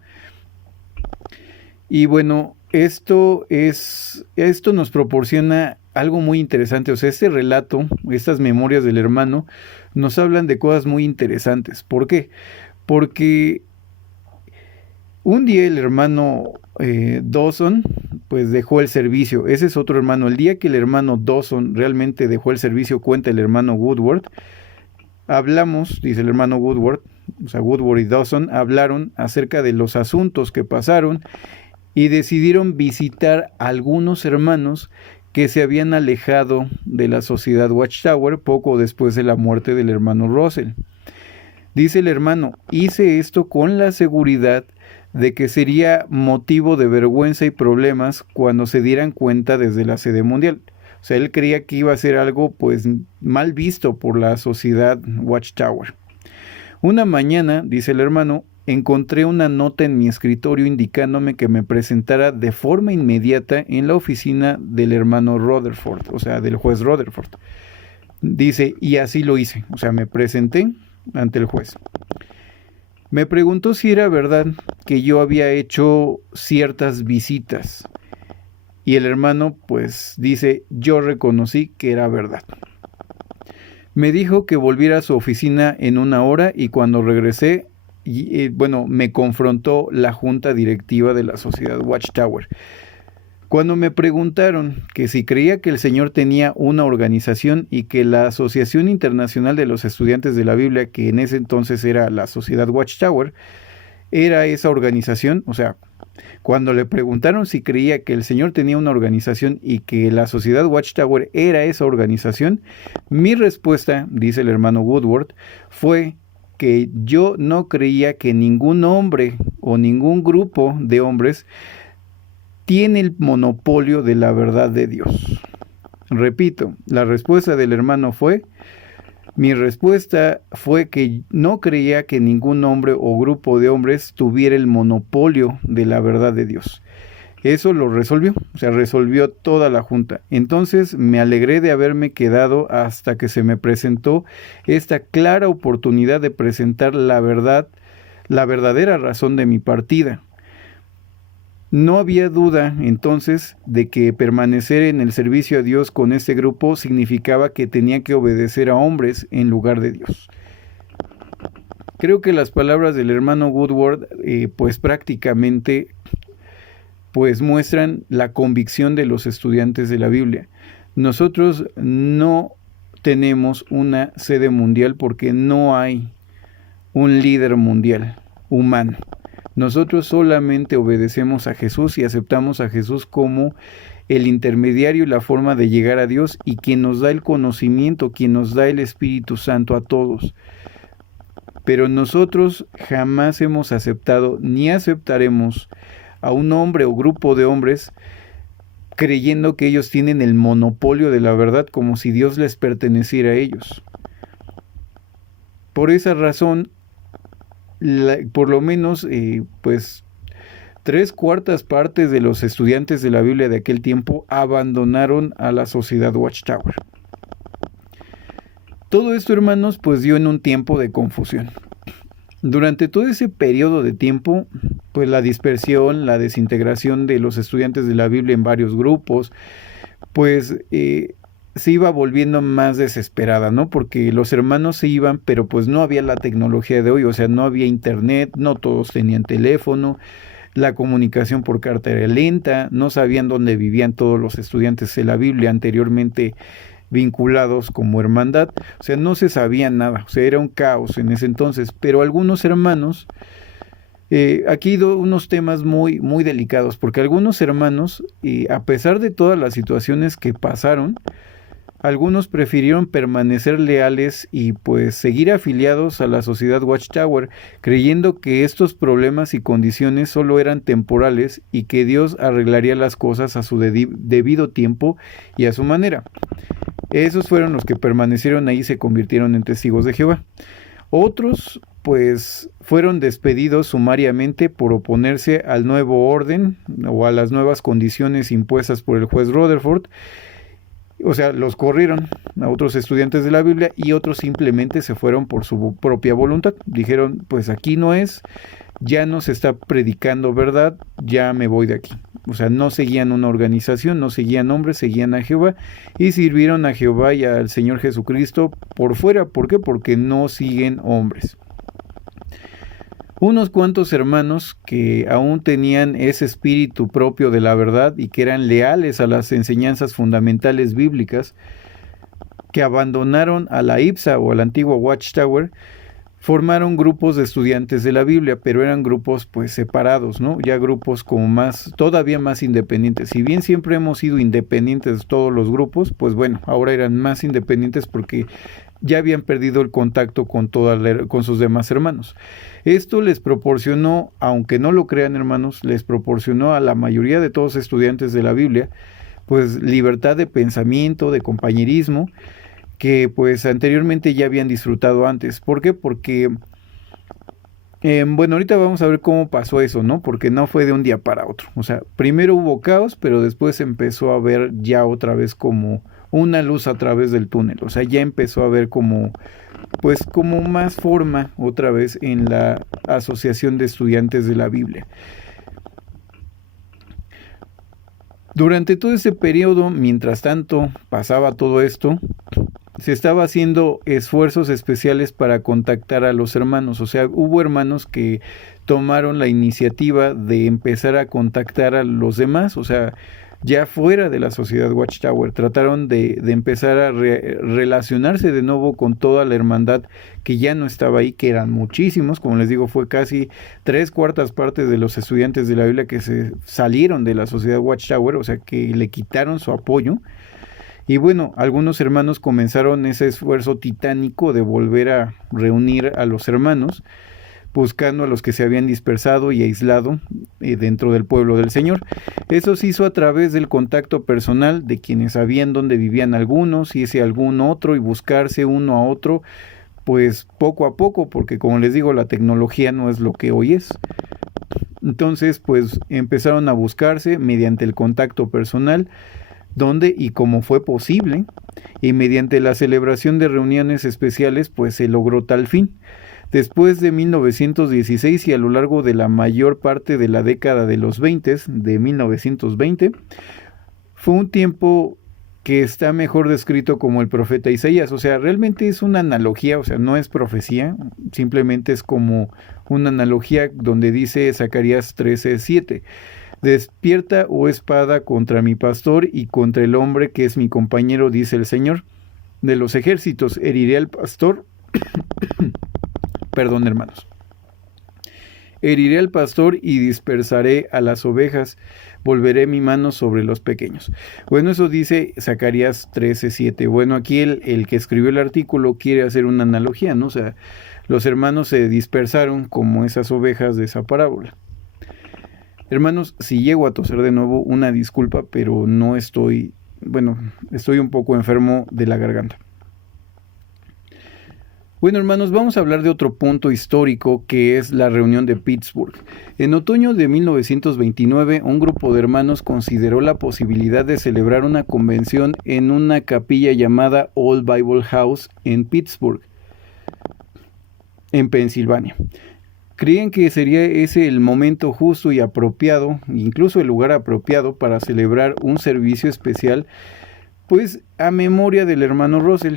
Y bueno, esto nos proporciona algo muy interesante. O sea, este relato, estas memorias del hermano, nos hablan de cosas muy interesantes. ¿Por qué? Porque un día el hermano Dawson pues dejó el servicio. Ese es otro hermano. El día que el hermano Dawson realmente dejó el servicio, cuenta el hermano Woodward, hablamos, dice el hermano Woodward, o sea, Woodward y Dawson hablaron acerca de los asuntos que pasaron y decidieron visitar a algunos hermanos que se habían alejado de la sociedad Watchtower poco después de la muerte del hermano Russell. Dice el hermano, hice esto con la seguridad de que sería motivo de vergüenza y problemas cuando se dieran cuenta desde la sede mundial. O sea, él creía que iba a ser algo pues mal visto por la sociedad Watchtower. Una mañana, dice el hermano, encontré una nota en mi escritorio indicándome que me presentara de forma inmediata en la oficina del hermano Rutherford, o sea, del juez Rutherford. Dice, y así lo hice, o sea, me presenté ante el juez. Me preguntó si era verdad que yo había hecho ciertas visitas. Y el hermano, pues, dice, yo reconocí que era verdad. Me dijo que volviera a su oficina en 1 hora y cuando regresé, me confrontó la junta directiva de la sociedad Watchtower. Cuando me preguntaron que si creía que el Señor tenía una organización y que la Asociación Internacional de los Estudiantes de la Biblia, que en ese entonces era la sociedad Watchtower, era esa organización, o sea, cuando le preguntaron si creía que el Señor tenía una organización y que la sociedad Watchtower era esa organización, mi respuesta, dice el hermano Woodward, fue que yo no creía que ningún hombre o ningún grupo de hombres tiene el monopolio de la verdad de Dios. Repito, la respuesta del hermano mi respuesta fue que no creía que ningún hombre o grupo de hombres tuviera el monopolio de la verdad de Dios. Eso lo resolvió, o sea, resolvió toda la junta. Entonces me alegré de haberme quedado hasta que se me presentó esta clara oportunidad de presentar la verdad, la verdadera razón de mi partida. No había duda entonces de que permanecer en el servicio a Dios con este grupo significaba que tenía que obedecer a hombres en lugar de Dios. Creo que las palabras del hermano Woodward pues prácticamente pues muestran la convicción de los estudiantes de la Biblia. Nosotros no tenemos una sede mundial porque no hay un líder mundial humano. Nosotros solamente obedecemos a Jesús y aceptamos a Jesús como el intermediario y la forma de llegar a Dios y quien nos da el conocimiento, quien nos da el Espíritu Santo a todos. Pero nosotros jamás hemos aceptado ni aceptaremos a un hombre o grupo de hombres creyendo que ellos tienen el monopolio de la verdad como si Dios les perteneciera a ellos. Por esa razón, por lo menos, pues 3/4 partes de los estudiantes de la Biblia de aquel tiempo abandonaron a la sociedad Watchtower. Todo esto, hermanos, pues dio en un tiempo de confusión. Durante todo ese periodo de tiempo, pues la dispersión, la desintegración de los estudiantes de la Biblia en varios grupos, pues se iba volviendo más desesperada, ¿no? Porque los hermanos se iban, pero pues no había la tecnología de hoy, o sea, no había internet, no todos tenían teléfono, la comunicación por carta era lenta, no sabían dónde vivían todos los estudiantes de la Biblia anteriormente vinculados como hermandad, o sea, no se sabía nada, o sea, era un caos en ese entonces, pero algunos hermanos, aquí unos temas muy, muy delicados, porque algunos hermanos, a pesar de todas las situaciones que pasaron, algunos prefirieron permanecer leales y pues seguir afiliados a la sociedad Watchtower, creyendo que estos problemas y condiciones solo eran temporales y que Dios arreglaría las cosas a su debido tiempo y a su manera. Esos fueron los que permanecieron ahí y se convirtieron en testigos de Jehová. Otros pues fueron despedidos sumariamente por oponerse al nuevo orden o a las nuevas condiciones impuestas por el juez Rutherford. O sea, los corrieron a otros estudiantes de la Biblia y otros simplemente se fueron por su propia voluntad. Dijeron, pues aquí no es, ya no se está predicando verdad, ya me voy de aquí. O sea, no seguían una organización, no seguían hombres, seguían a Jehová y sirvieron a Jehová y al Señor Jesucristo por fuera. ¿Por qué? Porque no siguen hombres. Unos cuantos hermanos que aún tenían ese espíritu propio de la verdad y que eran leales a las enseñanzas fundamentales bíblicas, que abandonaron a la IPSA o a la antigua Watchtower, formaron grupos de estudiantes de la Biblia, pero eran grupos pues separados, ¿no? Ya grupos como todavía más independientes. Si bien siempre hemos sido independientes todos los grupos, pues bueno, ahora eran más independientes porque ya habían perdido el contacto con sus demás hermanos. Esto les proporcionó, aunque no lo crean hermanos, les proporcionó a la mayoría de todos estudiantes de la Biblia, pues libertad de pensamiento, de compañerismo, que pues anteriormente ya habían disfrutado antes. ¿Por qué? Porque, bueno, ahorita vamos a ver cómo pasó eso, ¿no? Porque no fue de un día para otro. O sea, primero hubo caos, pero después empezó a ver ya otra vez como una luz a través del túnel. O sea, ya empezó a ver como, pues como más forma otra vez en la Asociación de Estudiantes de la Biblia. Durante todo ese periodo, mientras tanto pasaba todo esto, se estaba haciendo esfuerzos especiales para contactar a los hermanos. O sea, hubo hermanos que tomaron la iniciativa de empezar a contactar a los demás, o sea, ya fuera de la sociedad Watchtower. Trataron de empezar a relacionarse de nuevo con toda la hermandad que ya no estaba ahí, que eran muchísimos. Como les digo, fue casi 3/4 de los estudiantes de la Biblia que se salieron de la sociedad Watchtower, o sea, que le quitaron su apoyo. Y bueno, algunos hermanos comenzaron ese esfuerzo titánico de volver a reunir a los hermanos, buscando a los que se habían dispersado y aislado dentro del pueblo del Señor. Eso se hizo a través del contacto personal de quienes sabían dónde vivían algunos y ese algún otro, y buscarse uno a otro, pues poco a poco, porque como les digo, la tecnología no es lo que hoy es. Entonces, pues empezaron a buscarse mediante el contacto personal, donde y cómo fue posible, y mediante la celebración de reuniones especiales, pues se logró tal fin. Después de 1916 y a lo largo de la mayor parte de la década de los 20, de 1920, fue un tiempo que está mejor descrito como el profeta Isaías. O sea, realmente es una analogía, o sea, no es profecía, simplemente es como una analogía donde dice Zacarías 13:7. Despierta, oh espada, contra mi pastor y contra el hombre que es mi compañero, dice el Señor de los ejércitos. Heriré al pastor, perdón, hermanos. Heriré al pastor y dispersaré a las ovejas, volveré mi mano sobre los pequeños. Bueno, eso dice Zacarías 13:7. Bueno, aquí el que escribió el artículo quiere hacer una analogía, ¿no? O sea, los hermanos se dispersaron como esas ovejas de esa parábola. Hermanos, si llego a toser de nuevo, una disculpa, pero no estoy, bueno, estoy un poco enfermo de la garganta. Bueno, hermanos, vamos a hablar de otro punto histórico, que es la reunión de Pittsburgh. En otoño de 1929, un grupo de hermanos consideró la posibilidad de celebrar una convención en una capilla llamada Old Bible House en Pittsburgh, en Pensilvania. Creían que sería ese el momento justo y apropiado, incluso el lugar apropiado para celebrar un servicio especial, pues a memoria del hermano Russell.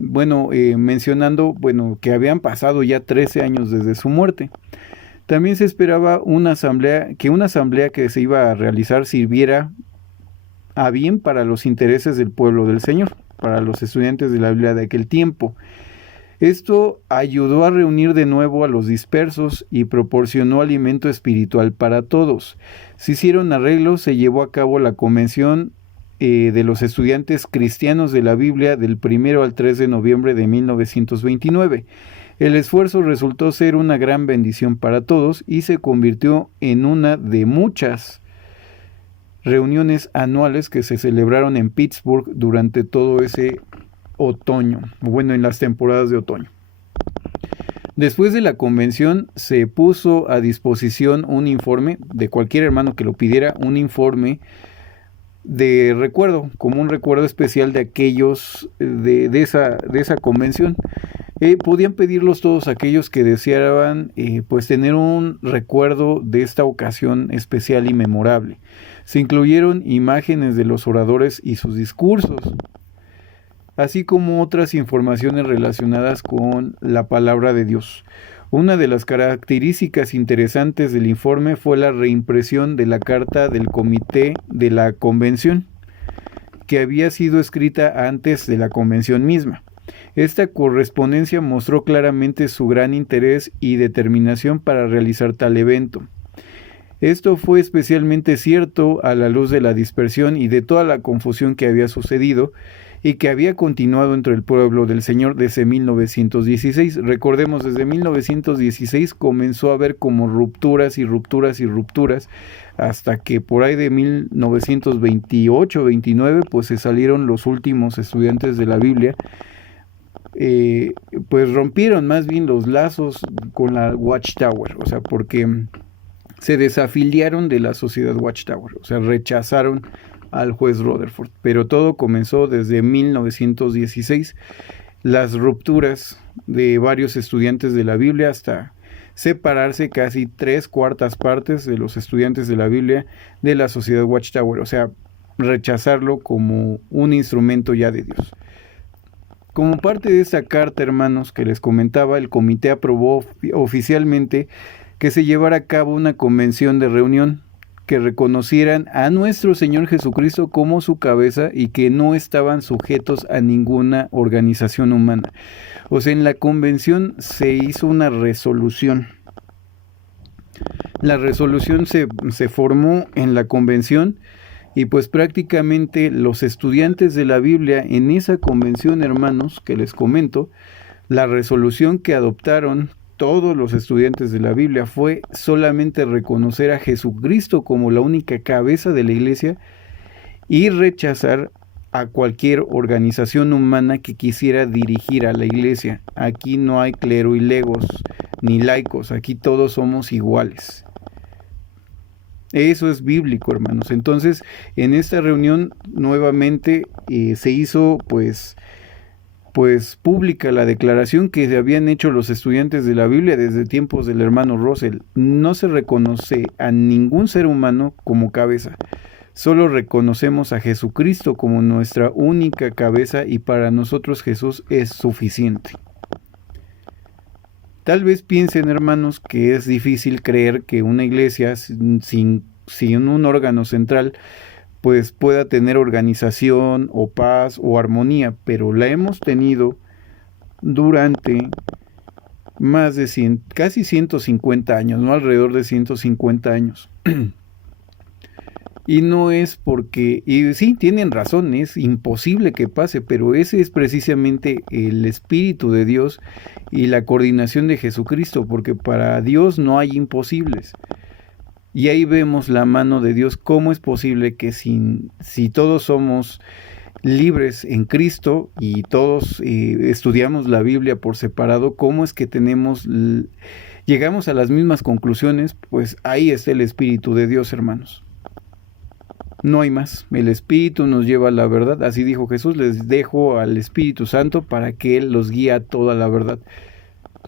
Bueno, mencionando, bueno, que habían pasado ya 13 años desde su muerte. También se esperaba una asamblea que se iba a realizar sirviera a bien para los intereses del pueblo del Señor, para los estudiantes de la Biblia de aquel tiempo. Esto ayudó a reunir de nuevo a los dispersos y proporcionó alimento espiritual para todos. Se hicieron arreglos, se llevó a cabo la convención de los estudiantes cristianos de la Biblia del 1 al 3 de noviembre de 1929. El esfuerzo resultó ser una gran bendición para todos y se convirtió en una de muchas reuniones anuales que se celebraron en Pittsburgh durante todo ese otoño, bueno, en las temporadas de otoño. Después de la convención se puso a disposición un informe de cualquier hermano que lo pidiera, un informe de recuerdo, como un recuerdo especial de aquellos de esa convención. Podían pedirlos todos aquellos que deseaban pues tener un recuerdo de esta ocasión especial y memorable. Se incluyeron imágenes de los oradores y sus discursos, así como otras informaciones relacionadas con la palabra de Dios. Una de las características interesantes del informe fue la reimpresión de la carta del comité de la convención, que había sido escrita antes de la convención misma. Esta correspondencia mostró claramente su gran interés y determinación para realizar tal evento. Esto fue especialmente cierto a la luz de la dispersión y de toda la confusión que había sucedido, y que había continuado entre el pueblo del Señor desde 1916. Recordemos, desde 1916 comenzó a haber como rupturas y rupturas y rupturas, hasta que por ahí de 1928-29 pues se salieron los últimos estudiantes de la Biblia. Pues rompieron más bien los lazos con la Watchtower, o sea, porque se desafiliaron de la sociedad Watchtower, o sea, rechazaron al juez Rutherford, pero todo comenzó desde 1916, las rupturas de varios estudiantes de la Biblia hasta separarse casi 3/4 partes de los estudiantes de la Biblia de la sociedad Watchtower, o sea, rechazarlo como un instrumento ya de Dios. Como parte de esta carta, hermanos, que les comentaba, el comité aprobó oficialmente que se llevara a cabo una convención de reunión que reconocieran a nuestro Señor Jesucristo como su cabeza y que no estaban sujetos a ninguna organización humana. O sea, en la convención se hizo una resolución. La resolución se formó en la convención y pues prácticamente los estudiantes de la Biblia en esa convención, hermanos, que les comento, la resolución que adoptaron todos los estudiantes de la Biblia fue solamente reconocer a Jesucristo como la única cabeza de la iglesia y rechazar a cualquier organización humana que quisiera dirigir a la iglesia. Aquí no hay clero y legos ni laicos, aquí todos somos iguales. Eso es bíblico, hermanos. Entonces, en esta reunión nuevamente se hizo pues pública la declaración que habían hecho los estudiantes de la Biblia desde tiempos del hermano Russell. No se reconoce a ningún ser humano como cabeza. Solo reconocemos a Jesucristo como nuestra única cabeza y para nosotros Jesús es suficiente. Tal vez piensen, hermanos, que es difícil creer que una iglesia sin un órgano central pues pueda tener organización o paz o armonía, pero la hemos tenido durante más de casi 150 años, ¿no? Alrededor de 150 años. Y no es porque, y sí, tienen razón, es imposible que pase, pero ese es precisamente el Espíritu de Dios y la coordinación de Jesucristo, porque para Dios no hay imposibles. Y ahí vemos la mano de Dios. ¿Cómo es posible que si todos somos libres en Cristo y todos estudiamos la Biblia por separado, cómo es que llegamos a las mismas conclusiones? Pues ahí está el Espíritu de Dios, hermanos. No hay más. El Espíritu nos lleva a la verdad. Así dijo Jesús, les dejo al Espíritu Santo para que Él los guíe a toda la verdad.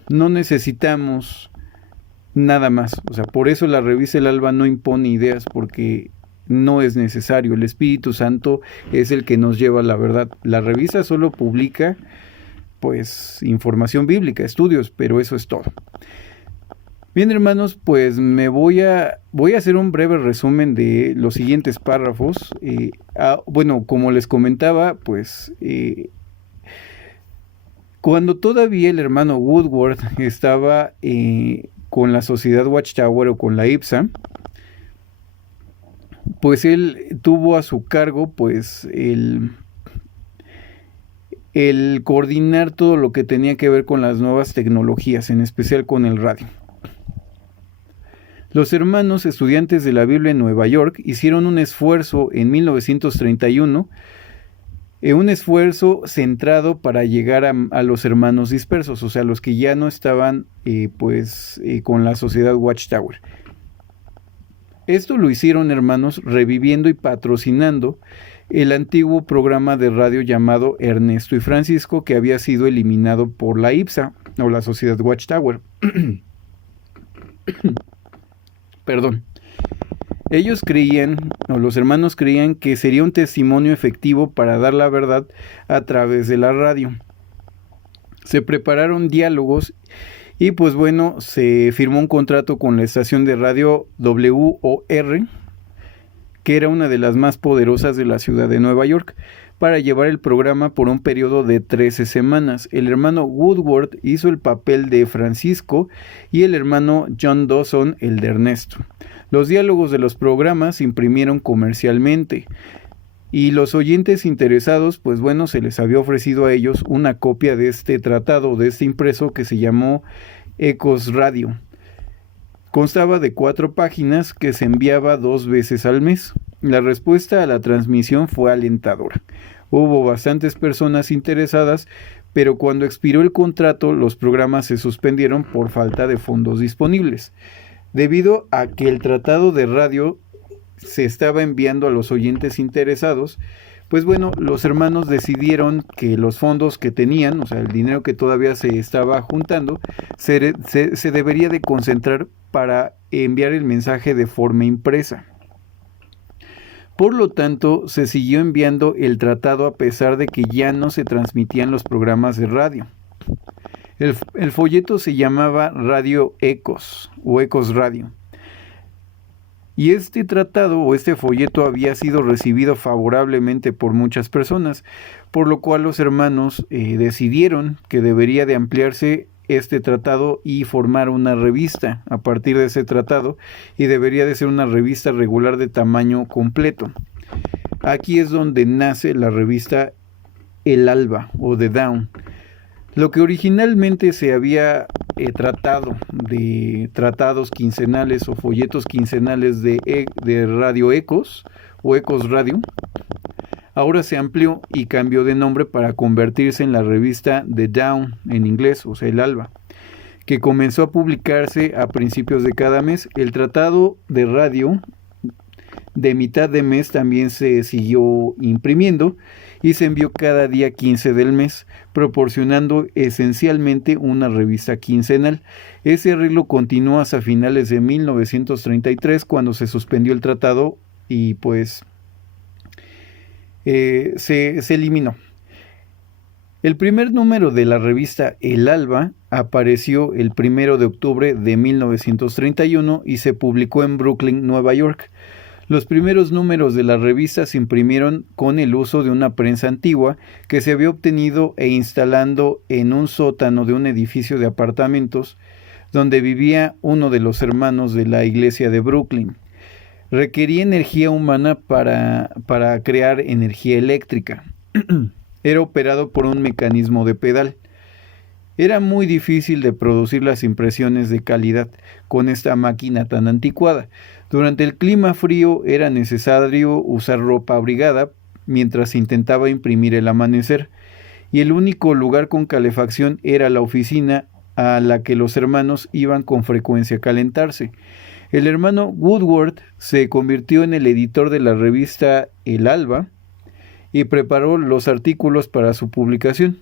No necesitamos nada más. O sea, por eso la revista El Alba no impone ideas, porque no es necesario. El Espíritu Santo es el que nos lleva a la verdad. La revista solo publica, pues, información bíblica, estudios, pero eso es todo. Bien, hermanos, pues me voy a hacer un breve resumen de los siguientes párrafos. Bueno, como les comentaba, pues cuando todavía el hermano Woodward estaba con la sociedad Watchtower o con la IPSA, pues él tuvo a su cargo pues el coordinar todo lo que tenía que ver con las nuevas tecnologías, en especial con el radio. Los hermanos estudiantes de la Biblia en Nueva York hicieron un esfuerzo en 1931, un esfuerzo centrado para llegar a los hermanos dispersos, o sea, los que ya no estaban con la sociedad Watchtower. Esto lo hicieron, hermanos, reviviendo y patrocinando el antiguo programa de radio llamado Ernesto y Francisco, que había sido eliminado por la IPSA o la sociedad Watchtower. Perdón. Ellos creían, o los hermanos creían, que sería un testimonio efectivo para dar la verdad a través de la radio. Se prepararon diálogos y pues bueno, se firmó un contrato con la estación de radio WOR, que era una de las más poderosas de la ciudad de Nueva York, para llevar el programa por un periodo de 13 semanas. El hermano Woodward hizo el papel de Francisco y el hermano John Dawson el de Ernesto. Los diálogos de los programas se imprimieron comercialmente. Y los oyentes interesados, pues bueno, se les había ofrecido a ellos una copia de este tratado, de este impreso que se llamó Ecos Radio. Constaba de 4 páginas que se enviaba 2 veces al mes. La respuesta a la transmisión fue alentadora. Hubo bastantes personas interesadas, pero cuando expiró el contrato, los programas se suspendieron por falta de fondos disponibles. Debido a que el tratado de radio se estaba enviando a los oyentes interesados, pues bueno, los hermanos decidieron que los fondos que tenían, o sea, el dinero que todavía se estaba juntando, se debería de concentrar para enviar el mensaje de forma impresa. Por lo tanto, se siguió enviando el tratado a pesar de que ya no se transmitían los programas de radio. El folleto se llamaba Radio Ecos o Ecos Radio. Y este tratado o este folleto había sido recibido favorablemente por muchas personas, por lo cual los hermanos decidieron que debería de ampliarse este tratado y formar una revista a partir de ese tratado, y debería de ser una revista regular de tamaño completo. Aquí es donde nace la revista El Alba o The Dawn. Lo que originalmente se había tratado de tratados quincenales o folletos quincenales de Radio Ecos o Ecos Radio, ahora se amplió y cambió de nombre para convertirse en la revista The Dawn en inglés, o sea, El Alba, que comenzó a publicarse a principios de cada mes. El tratado de radio de mitad de mes también se siguió imprimiendo y se envió cada día 15 del mes, proporcionando esencialmente una revista quincenal. Ese arreglo continuó hasta finales de 1933, cuando se suspendió el tratado y pues se eliminó. El primer número de la revista El Alba apareció el 1 de octubre de 1931 y se publicó en Brooklyn, Nueva York. Los primeros números de la revista se imprimieron con el uso de una prensa antigua que se había obtenido e instalando en un sótano de un edificio de apartamentos donde vivía uno de los hermanos de la iglesia de Brooklyn. Requería energía humana para crear energía eléctrica. Era operado por un mecanismo de pedal. Era muy difícil de producir las impresiones de calidad con esta máquina tan anticuada. Durante el clima frío era necesario usar ropa abrigada mientras se intentaba imprimir el amanecer, y el único lugar con calefacción era la oficina a la que los hermanos iban con frecuencia a calentarse. El hermano Woodward se convirtió en el editor de la revista El Alba y preparó los artículos para su publicación.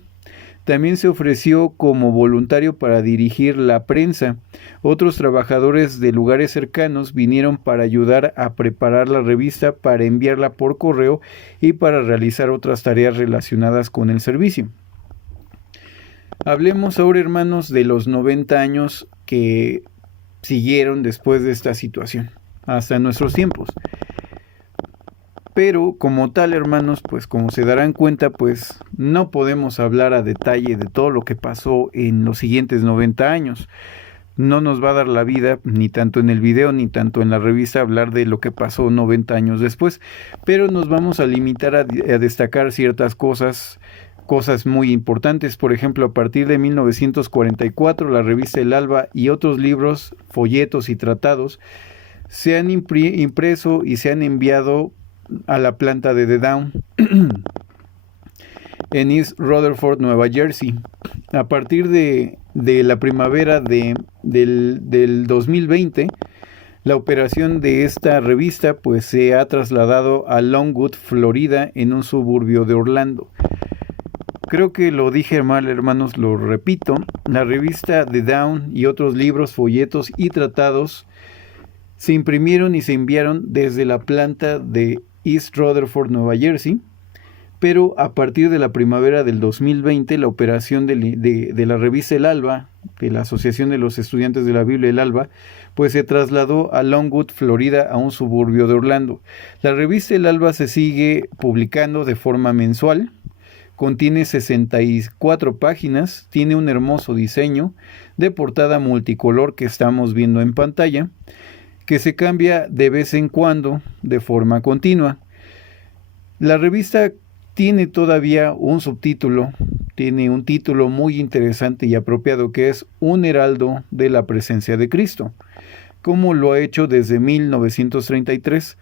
También se ofreció como voluntario para dirigir la prensa. Otros trabajadores de lugares cercanos vinieron para ayudar a preparar la revista, para enviarla por correo y para realizar otras tareas relacionadas con el servicio. Hablemos ahora, hermanos, de los 90 años que siguieron después de esta situación, hasta nuestros tiempos. Pero como tal, hermanos, pues como se darán cuenta, pues no podemos hablar a detalle de todo lo que pasó en los siguientes 90 años. No nos va a dar la vida, ni tanto en el video, ni tanto en la revista, hablar de lo que pasó 90 años después. Pero nos vamos a limitar a destacar ciertas cosas muy importantes. Por ejemplo, a partir de 1944, la revista El Alba y otros libros, folletos y tratados se han impreso y se han enviado a la planta de The Dawn en East Rutherford, Nueva Jersey. A partir de la primavera del 2020, la operación de esta revista pues se ha trasladado a Longwood, Florida, en un suburbio de Orlando. Creo que lo dije mal, hermanos, lo repito. La revista The Dawn y otros libros, folletos y tratados se imprimieron y se enviaron desde la planta de East Rutherford, Nueva Jersey, pero a partir de la primavera del 2020, la operación de la revista El Alba, de la Asociación de los Estudiantes de la Biblia El Alba, pues se trasladó a Longwood, Florida, a un suburbio de Orlando. La revista El Alba se sigue publicando de forma mensual, contiene 64 páginas, tiene un hermoso diseño de portada multicolor que estamos viendo en pantalla, que se cambia de vez en cuando de forma continua. La revista tiene todavía un subtítulo, tiene un título muy interesante y apropiado que es Un heraldo de la presencia de Cristo, como lo ha hecho desde 1933.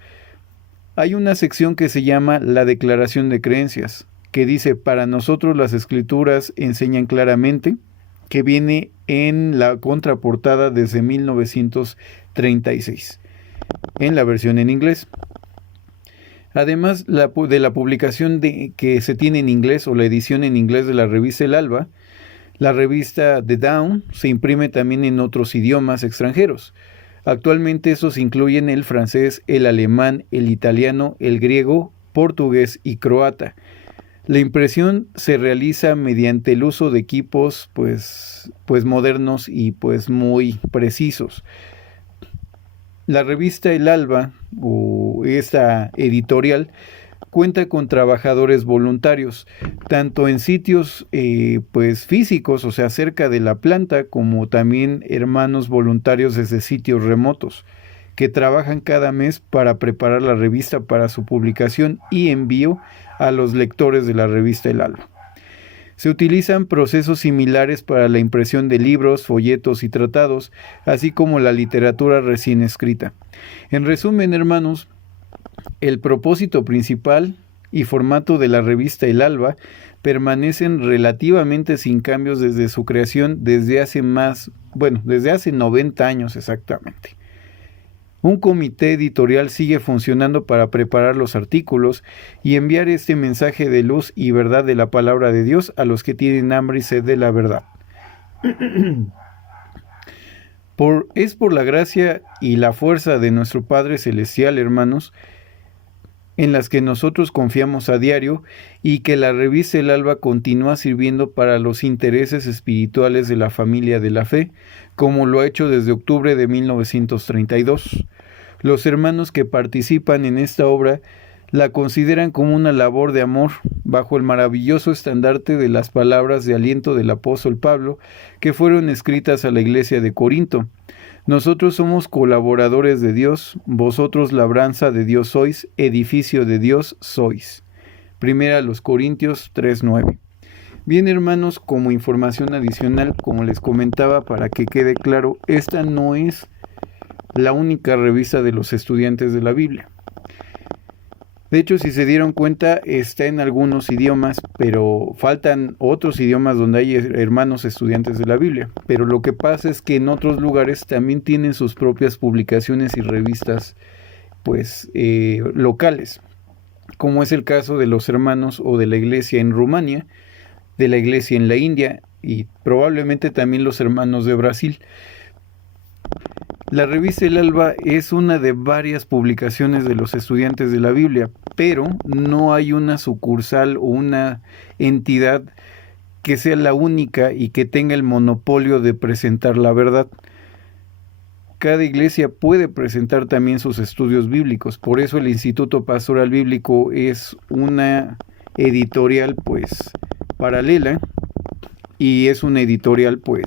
Hay una sección que se llama La Declaración de Creencias, que dice: para nosotros las escrituras enseñan claramente, que viene en la contraportada desde 1936, en la versión en inglés. Además de la publicación que se tiene en inglés o la edición en inglés de la revista El Alba, la revista The Dawn se imprime también en otros idiomas extranjeros. Actualmente estos incluyen el francés, el alemán, el italiano, el griego, portugués y croata. La impresión se realiza mediante el uso de equipos pues modernos y pues muy precisos. La revista El Alba, o esta editorial, cuenta con trabajadores voluntarios, tanto en sitios pues físicos, o sea, cerca de la planta, como también hermanos voluntarios desde sitios remotos, que trabajan cada mes para preparar la revista para su publicación y envío a los lectores de la revista El Alba. Se utilizan procesos similares para la impresión de libros, folletos y tratados, así como la literatura recién escrita. En resumen, hermanos, el propósito principal y formato de la revista El Alba permanecen relativamente sin cambios desde su creación desde hace 90 años exactamente. Un comité editorial sigue funcionando para preparar los artículos y enviar este mensaje de luz y verdad de la palabra de Dios a los que tienen hambre y sed de la verdad. Es por la gracia y la fuerza de nuestro Padre Celestial, hermanos, en las que nosotros confiamos a diario, y que la revista El Alba continúa sirviendo para los intereses espirituales de la familia de la fe, como lo ha hecho desde octubre de 1932. Los hermanos que participan en esta obra la consideran como una labor de amor, bajo el maravilloso estandarte de las palabras de aliento del apóstol Pablo, que fueron escritas a la iglesia de Corinto. Nosotros somos colaboradores de Dios, vosotros labranza de Dios sois, edificio de Dios sois. Primera a los Corintios 3:9. Bien, hermanos, como información adicional, como les comentaba, para que quede claro, esta no es la única revista de los estudiantes de la Biblia. De hecho, si se dieron cuenta, está en algunos idiomas, pero faltan otros idiomas donde hay hermanos estudiantes de la Biblia. Pero lo que pasa es que en otros lugares también tienen sus propias publicaciones y revistas, pues, locales, como es el caso de los hermanos o de la iglesia en Rumania, de la iglesia en la India y probablemente también los hermanos de Brasil. La revista El Alba es una de varias publicaciones de los estudiantes de la Biblia, pero no hay una sucursal o una entidad que sea la única y que tenga el monopolio de presentar la verdad. Cada iglesia puede presentar también sus estudios bíblicos, por eso el Instituto Pastoral Bíblico es una editorial pues paralela, y es una editorial pues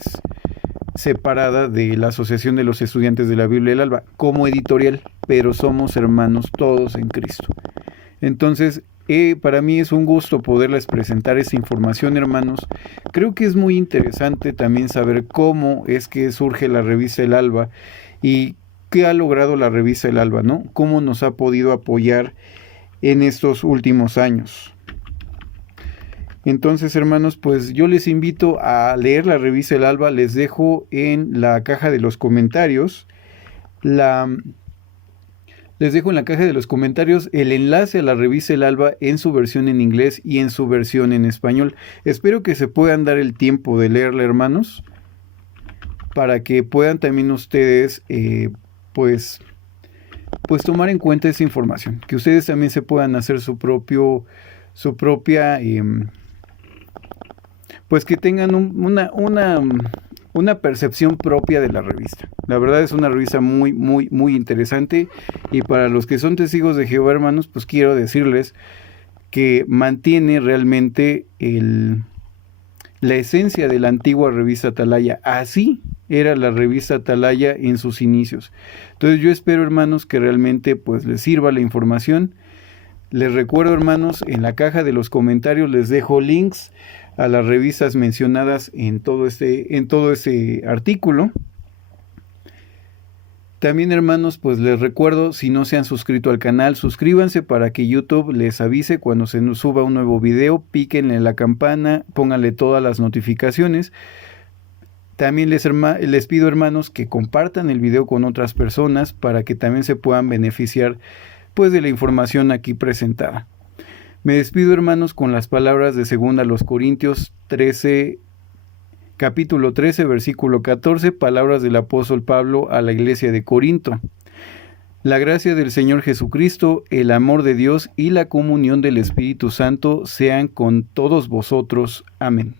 separada de la Asociación de los Estudiantes de la Biblia El Alba como editorial, pero somos hermanos todos en Cristo. Entonces, para mí es un gusto poderles presentar esa información, hermanos. Creo que es muy interesante también saber cómo es que surge la revista El Alba y qué ha logrado la revista El Alba, ¿no? Cómo nos ha podido apoyar en estos últimos años. Entonces, hermanos, pues yo les invito a leer la revista El Alba. Les dejo en la caja de los comentarios les dejo en la caja de los comentarios el enlace a la revista El Alba en su versión en inglés y en su versión en español. Espero que se puedan dar el tiempo de leerla, hermanos, para que puedan también ustedes pues tomar en cuenta esa información, que ustedes también se puedan hacer su propia pues que tengan una percepción propia de la revista. La verdad es una revista muy, muy, muy interesante, y para los que son testigos de Jehová, hermanos, pues quiero decirles que mantiene realmente la esencia de la antigua revista Atalaya. Así era la revista Atalaya en sus inicios. Entonces yo espero, hermanos, que realmente pues les sirva la información. Les recuerdo, hermanos, en la caja de los comentarios les dejo links a las revistas mencionadas en todo este artículo. También, hermanos, pues les recuerdo, si no se han suscrito al canal, suscríbanse para que YouTube les avise cuando se nos suba un nuevo video. Píquenle en la campana, pónganle todas las notificaciones. También les pido, hermanos, que compartan el video con otras personas para que también se puedan beneficiar pues de la información aquí presentada. Me despido, hermanos, con las palabras de 2 Corintios 13, capítulo 13, versículo 14, palabras del apóstol Pablo a la iglesia de Corinto. La gracia del Señor Jesucristo, el amor de Dios y la comunión del Espíritu Santo sean con todos vosotros. Amén.